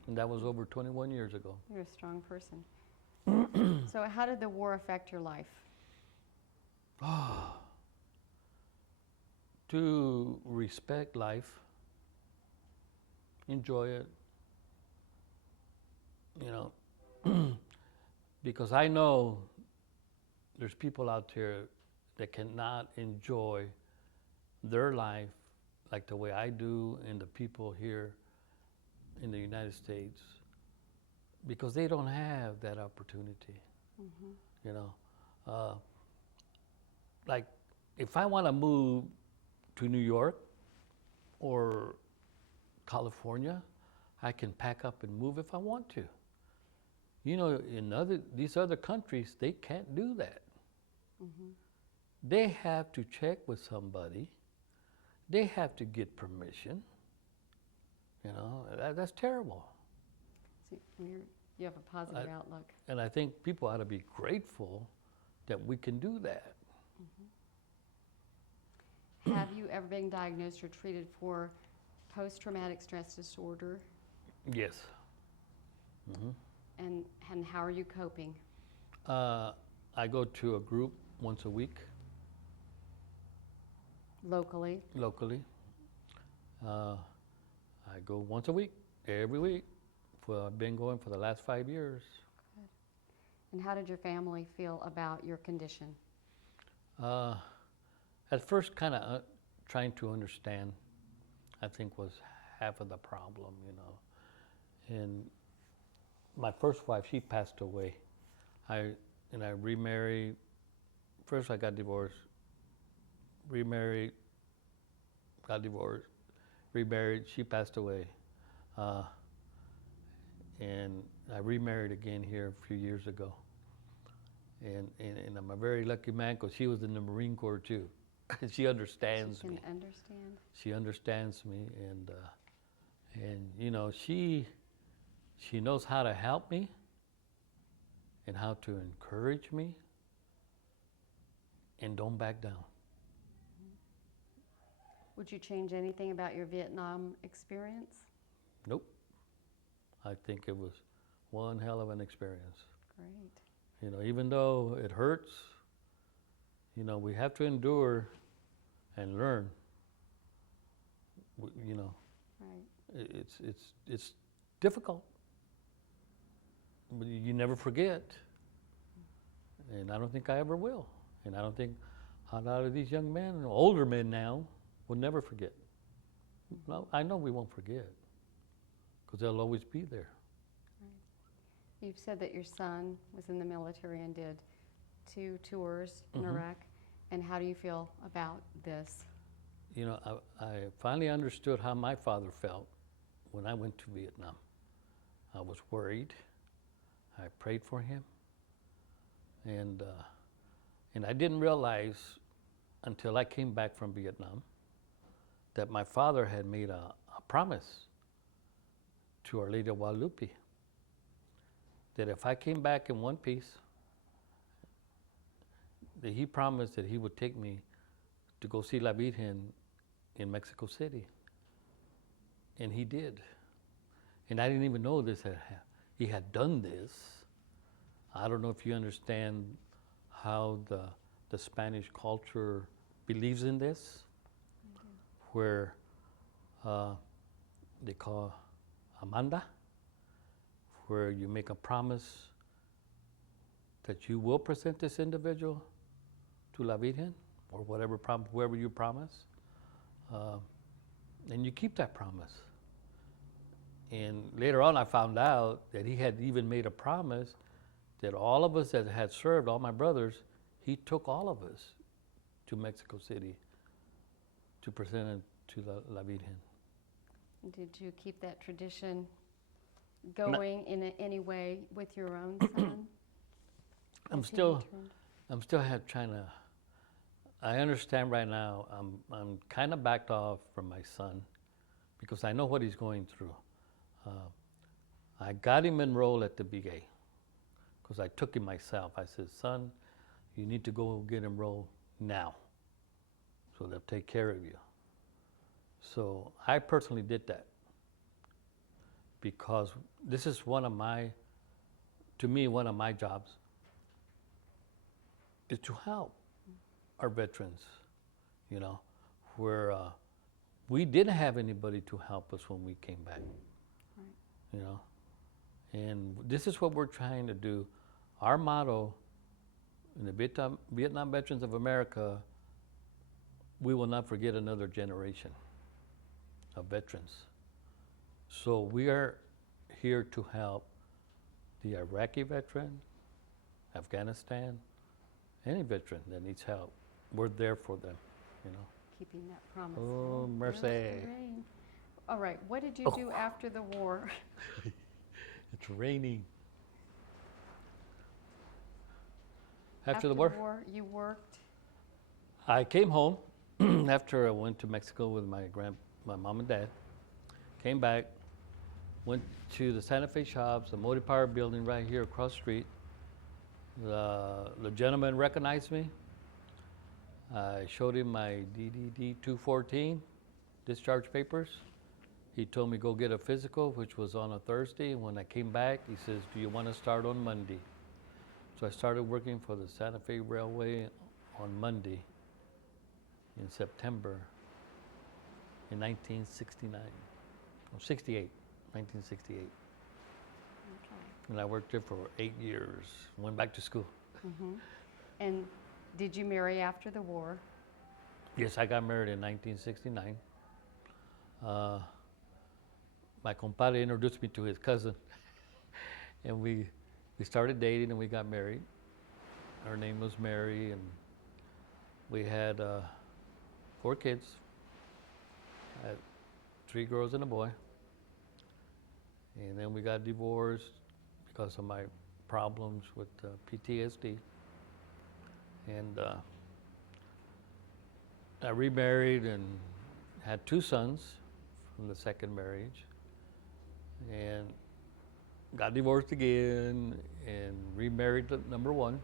And that was over 21 years ago. You're a strong person. So how did the war affect your life? To respect life, enjoy it, you know, because I know there's people out there that cannot enjoy their life like the way I do and the people here in the United States because they don't have that opportunity, you know. Like if I want to move to New York or California, I can pack up and move if I want to. You know, in these other countries, they can't do that. They have to check with somebody. They have to get permission. You know, that's terrible. So you have a positive outlook. And I think people ought to be grateful that we can do that. Have you ever been diagnosed or treated for post-traumatic stress disorder? Yes. And how are you coping? I go to a group once a week. Locally? Locally. I go once a week, every week. I've been going for the last 5 years. Good. And how did your family feel about your condition? At first, kind of trying to understand, I think was half of the problem, you know. And my first wife, she passed away. I remarried. First I got divorced, remarried, got divorced, remarried, she passed away. And I remarried again here a few years ago. And I'm a very lucky man because she was in the Marine Corps too. She understands me. She can understand. She understands me, and you know, she knows how to help me and how to encourage me, and don't back down. Would you change anything about your Vietnam experience? Nope. I think it was one hell of an experience. Great. You know, even though it hurts, you know, we have to endure and learn. You know, Right. it's difficult, but you never forget. And I don't think I ever will. And I don't think a lot of these young men, older men now, will never forget. No, I know we won't forget because they'll always be there. Right. You've said that your son was in the military and did 2 tours in Iraq. And how do you feel about this? You know, I finally understood how my father felt when I went to Vietnam. I was worried. I prayed for him. And I didn't realize until I came back from Vietnam that my father had made a promise to Our Lady of Guadalupe that if I came back in one piece, that he promised that he would take me to go see La Virgen in Mexico City. And he did. And I didn't even know this he had done this. I don't know if you understand how the Spanish culture believes in this, where they call Amanda, where you make a promise that you will present this individual to La Virgen, or whoever you promise, and you keep that promise. And later on I found out that he had even made a promise that all of us that had served, all my brothers, he took all of us to Mexico City to present it to La Virgen. Did you keep that tradition going in any way with your own son? I'm still trying to. I understand right now. I'm kind of backed off from my son because I know what he's going through. I got him enrolled at the BA because I took him myself. I said, son, you need to go get enrolled now so they'll take care of you. So I personally did that because this is one of my jobs is to help our veterans, you know, where we didn't have anybody to help us when we came back, Right. you know. And this is what we're trying to do. Our motto in the Vietnam Veterans of America, we will not forget another generation of veterans. So we are here to help the Iraqi veteran, Afghanistan, any veteran that needs help. We're there for them, you know. Keeping that promise. Oh, There's mercy. the rain. All right, what did you do after the war? It's raining. After the war, you worked? I came home after I went to Mexico with my mom and dad. Came back, went to the Santa Fe shops, the Motive Power building right here across the street. The gentleman recognized me. I showed him my DDD 214 discharge papers. He told me go get a physical, which was on a Thursday. When I came back, he says, do you want to start on Monday? So I started working for the Santa Fe Railway on Monday in September in 1969. 1968. Okay. And I worked there for 8 years, went back to school. And did you marry after the war? Yes, I got married in 1969. My compadre introduced me to his cousin. And we started dating and we got married. Her name was Mary, and we had 4 kids. I had 3 girls and a boy. And then we got divorced because of my problems with PTSD. And I remarried and had 2 sons from the second marriage, and got divorced again and remarried to number 1.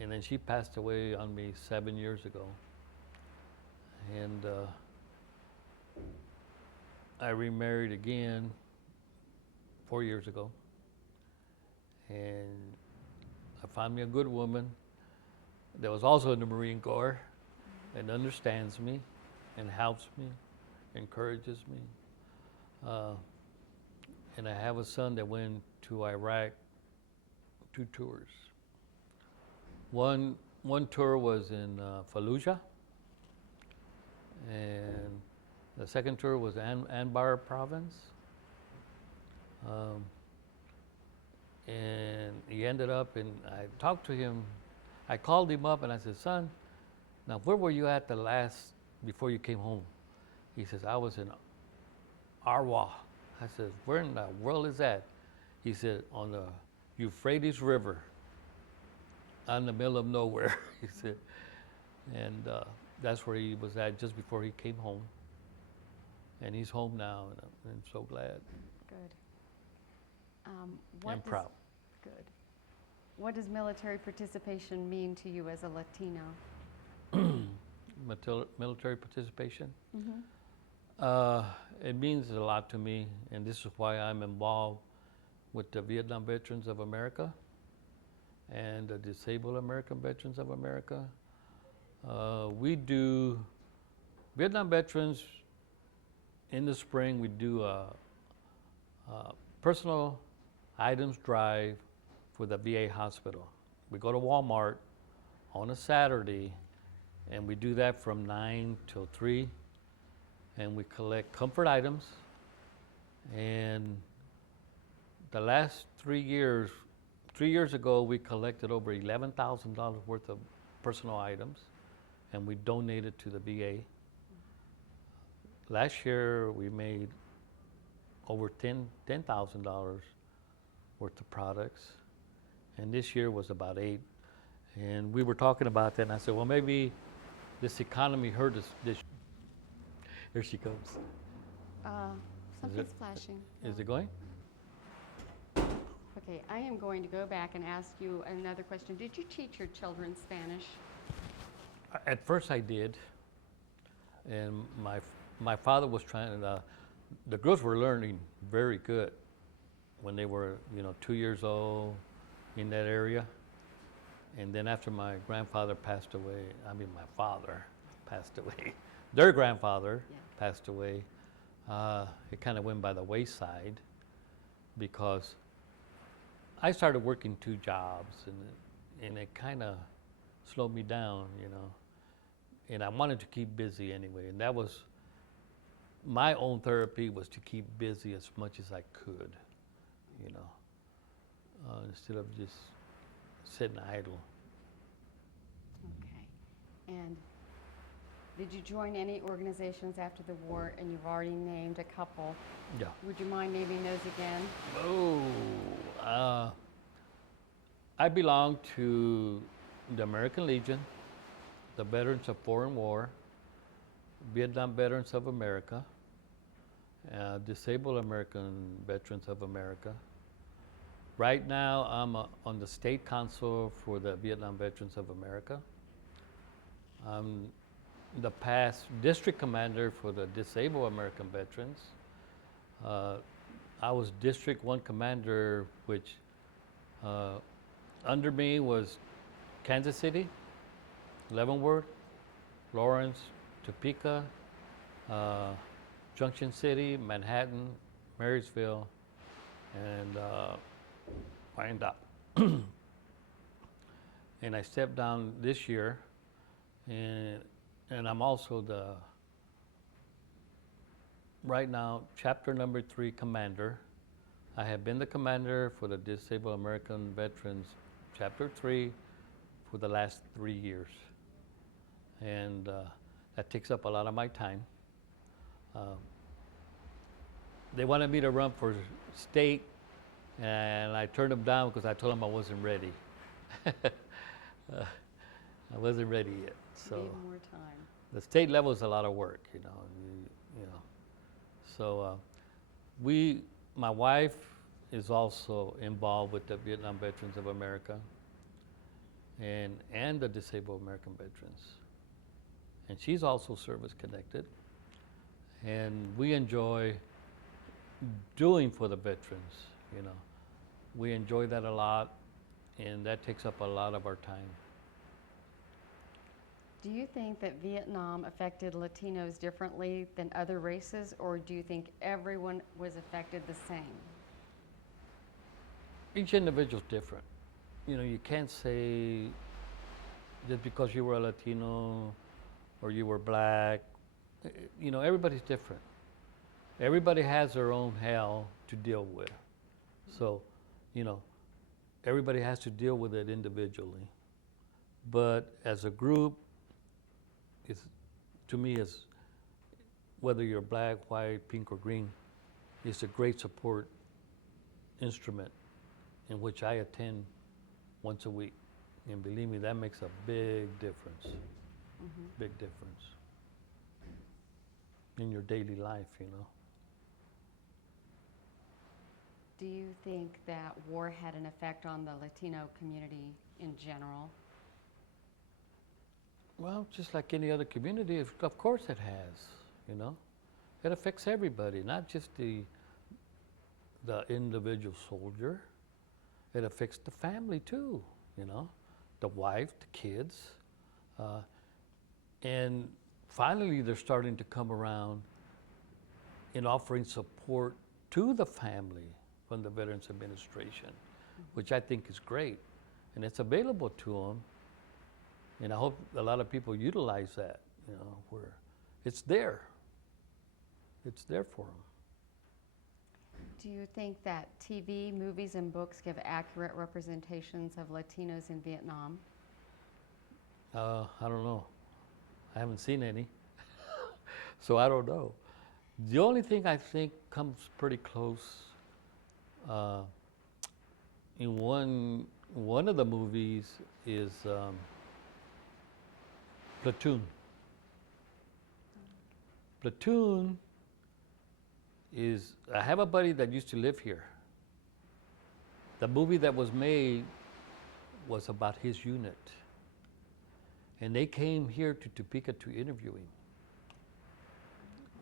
And then she passed away on me 7 years ago. And I remarried again 4 years ago. And I found me a good woman that was also in the Marine Corps and understands me and helps me, encourages me. And I have a son that went to Iraq 2 tours. One tour was in Fallujah, and the second tour was Anbar province. And he ended up, and I talked to him. I called him up and I said, "Son, now where were you at before you came home?" He says, "I was in Arwa." I said, "Where in the world is that?" He said, "On the Euphrates River, out in the middle of nowhere." He said, and that's where he was at just before he came home. And he's home now, and I'm so glad. Good. And proud. Good. What does military participation mean to you as a Latino? Military participation? Mm-hmm. It means a lot to me, and this is why I'm involved with the Vietnam Veterans of America and the Disabled American Veterans of America. We do Vietnam veterans. In the spring, we do a personal items drive for the VA hospital. We go to Walmart on a Saturday, and we do that from 9 till 3, and we collect comfort items. And the last 3 years, 3 years ago, we collected over $11,000 worth of personal items, and we donated to the VA. Last year, we made over $10,000 worth of products, and this year was about 8. And we were talking about that, and I said, well, maybe this economy hurt us this. Here she comes. Something's flashing. Is it going? Okay, I am going to go back and ask you another question. Did you teach your children Spanish? At first I did, and my father was trying to, the girls were learning very good when they were, 2 years old in that area. And then after my grandfather passed away, my father passed away, their grandfather passed away, it kind of went by the wayside because I started working 2 jobs, and it kind of slowed me down, and I wanted to keep busy anyway, and that was my own therapy, was to keep busy as much as I could, instead of just sitting idle. Okay. And did you join any organizations after the war? And you've already named a couple. Yeah. Would you mind naming those again? I belong to the American Legion, the Veterans of Foreign War, Vietnam Veterans of America, Disabled American Veterans of America. Right now, I'm on the State Council for the Vietnam Veterans of America. I'm the past district commander for the Disabled American Veterans. I was District 1 commander, which under me was Kansas City, Leavenworth, Lawrence, Topeka, Junction City, Manhattan, Marysville, and Wyandotte. And I stepped down this year, and I'm also right now, chapter number 3 commander I have been the commander for the Disabled American Veterans Chapter 3 for the last 3 years. And that takes up a lot of my time. They wanted me to run for state, and I turned them down because I told them I wasn't ready. I wasn't ready yet. So Need more time. the state level is a lot of work, you know. So my wife is also involved with the Vietnam Veterans of America and the Disabled American Veterans. And she's also service connected. And we enjoy doing for the veterans, you know. We enjoy that a lot, and that takes up a lot of our time. Do you think that Vietnam affected Latinos differently than other races, or do you think everyone was affected the same? Each individual's different. You know, you can't say just because you were a Latino or you were black, you know, everybody's different. Everybody has their own hell to deal with. So, you know, everybody has to deal with it individually. But as a group, it's, to me, is whether you're black, white, pink, or green, it's a great support instrument in which I attend once a week. And believe me, that makes a big difference. Mm-hmm. Big difference in your daily life, you know. Do you think that war had an effect on the Latino community in general? Well, just like any other community, of course it has, you know. It affects everybody, not just the individual soldier. It affects the family too, you know, the wife, the kids. And finally, they're starting to come around in offering support to the family from the Veterans Administration, which I think is great. And it's available to them. And I hope a lot of people utilize that, you know, where it's there. It's there for them. Do you think that TV, movies, and books give accurate representations of Latinos in Vietnam? I don't know. I haven't seen any, so I don't know. The only thing I think comes pretty close in one of the movies is Platoon. Platoon is, I have a buddy that used to live here. The movie that was made was about his unit. And they came here to Topeka to interview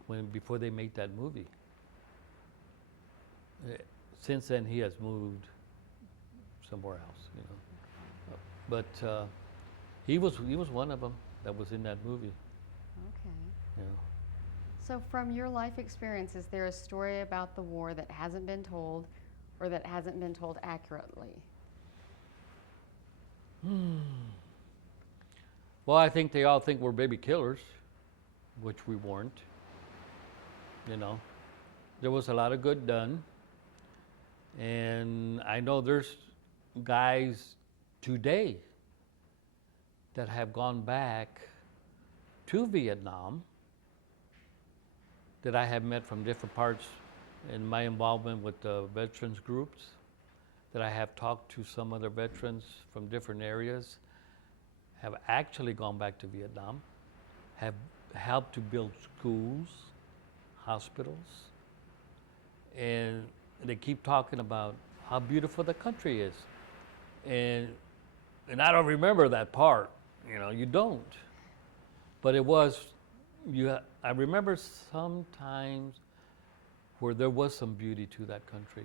him before they made that movie. Since then, he has moved somewhere else, you know. But he was one of them that was in that movie. Okay. You know. So from your life experience, is there a story about the war that hasn't been told or that hasn't been told accurately? Well, I think they all think we're baby killers, which we weren't. You know, there was a lot of good done. And I know there's guys today that have gone back to Vietnam that I have met from different parts in my involvement with the veterans groups, that I have talked to some other veterans from different areas, have actually gone back to Vietnam, have helped to build schools, hospitals, and they keep talking about how beautiful the country is. And I don't remember that part, you know, you don't. But it was, I remember sometimes where there was some beauty to that country.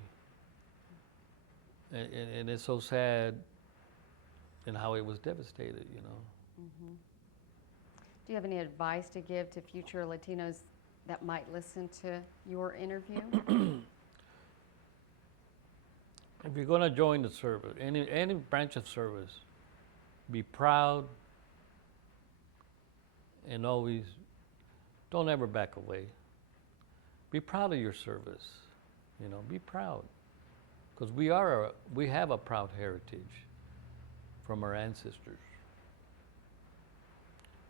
And it's so sad in how it was devastated, you know. Mm-hmm. Do you have any advice to give to future Latinos that might listen to your interview? If you're going to join the service, any branch of service, be proud and always, don't ever back away. Be proud of your service, you know, be proud. Because we have a proud heritage from our ancestors.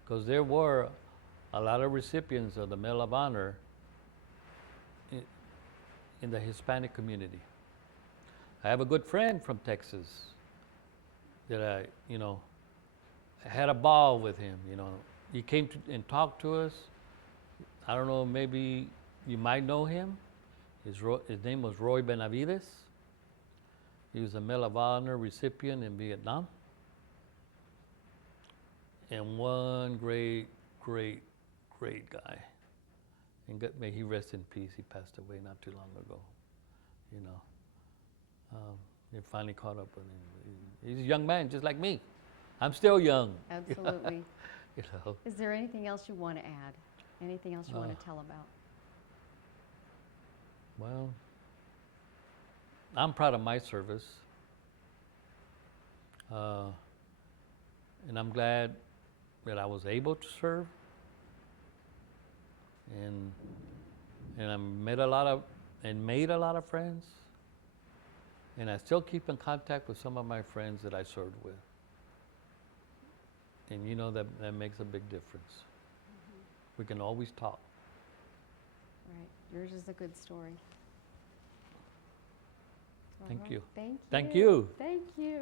Because there were a lot of recipients of the Medal of Honor in the Hispanic community. I have a good friend from Texas that I had a ball with him. He came and talked to us. I don't know, maybe you might know him. His name was Roy Benavides. He was a Medal of Honor recipient in Vietnam. And one great guy. And may he rest in peace. He passed away not too long ago. They finally caught up with him. He's a young man, just like me. I'm still young. Absolutely. You know. Is there anything else you want to add? Anything else you want to tell about? Well, I'm proud of my service. And I'm glad that I was able to serve. And I made a lot of friends. And I still keep in contact with some of my friends that I served with. And that makes a big difference. Mm-hmm. We can always talk. Right. Yours is a good story. Thank you. Thank you. Thank you. Thank you.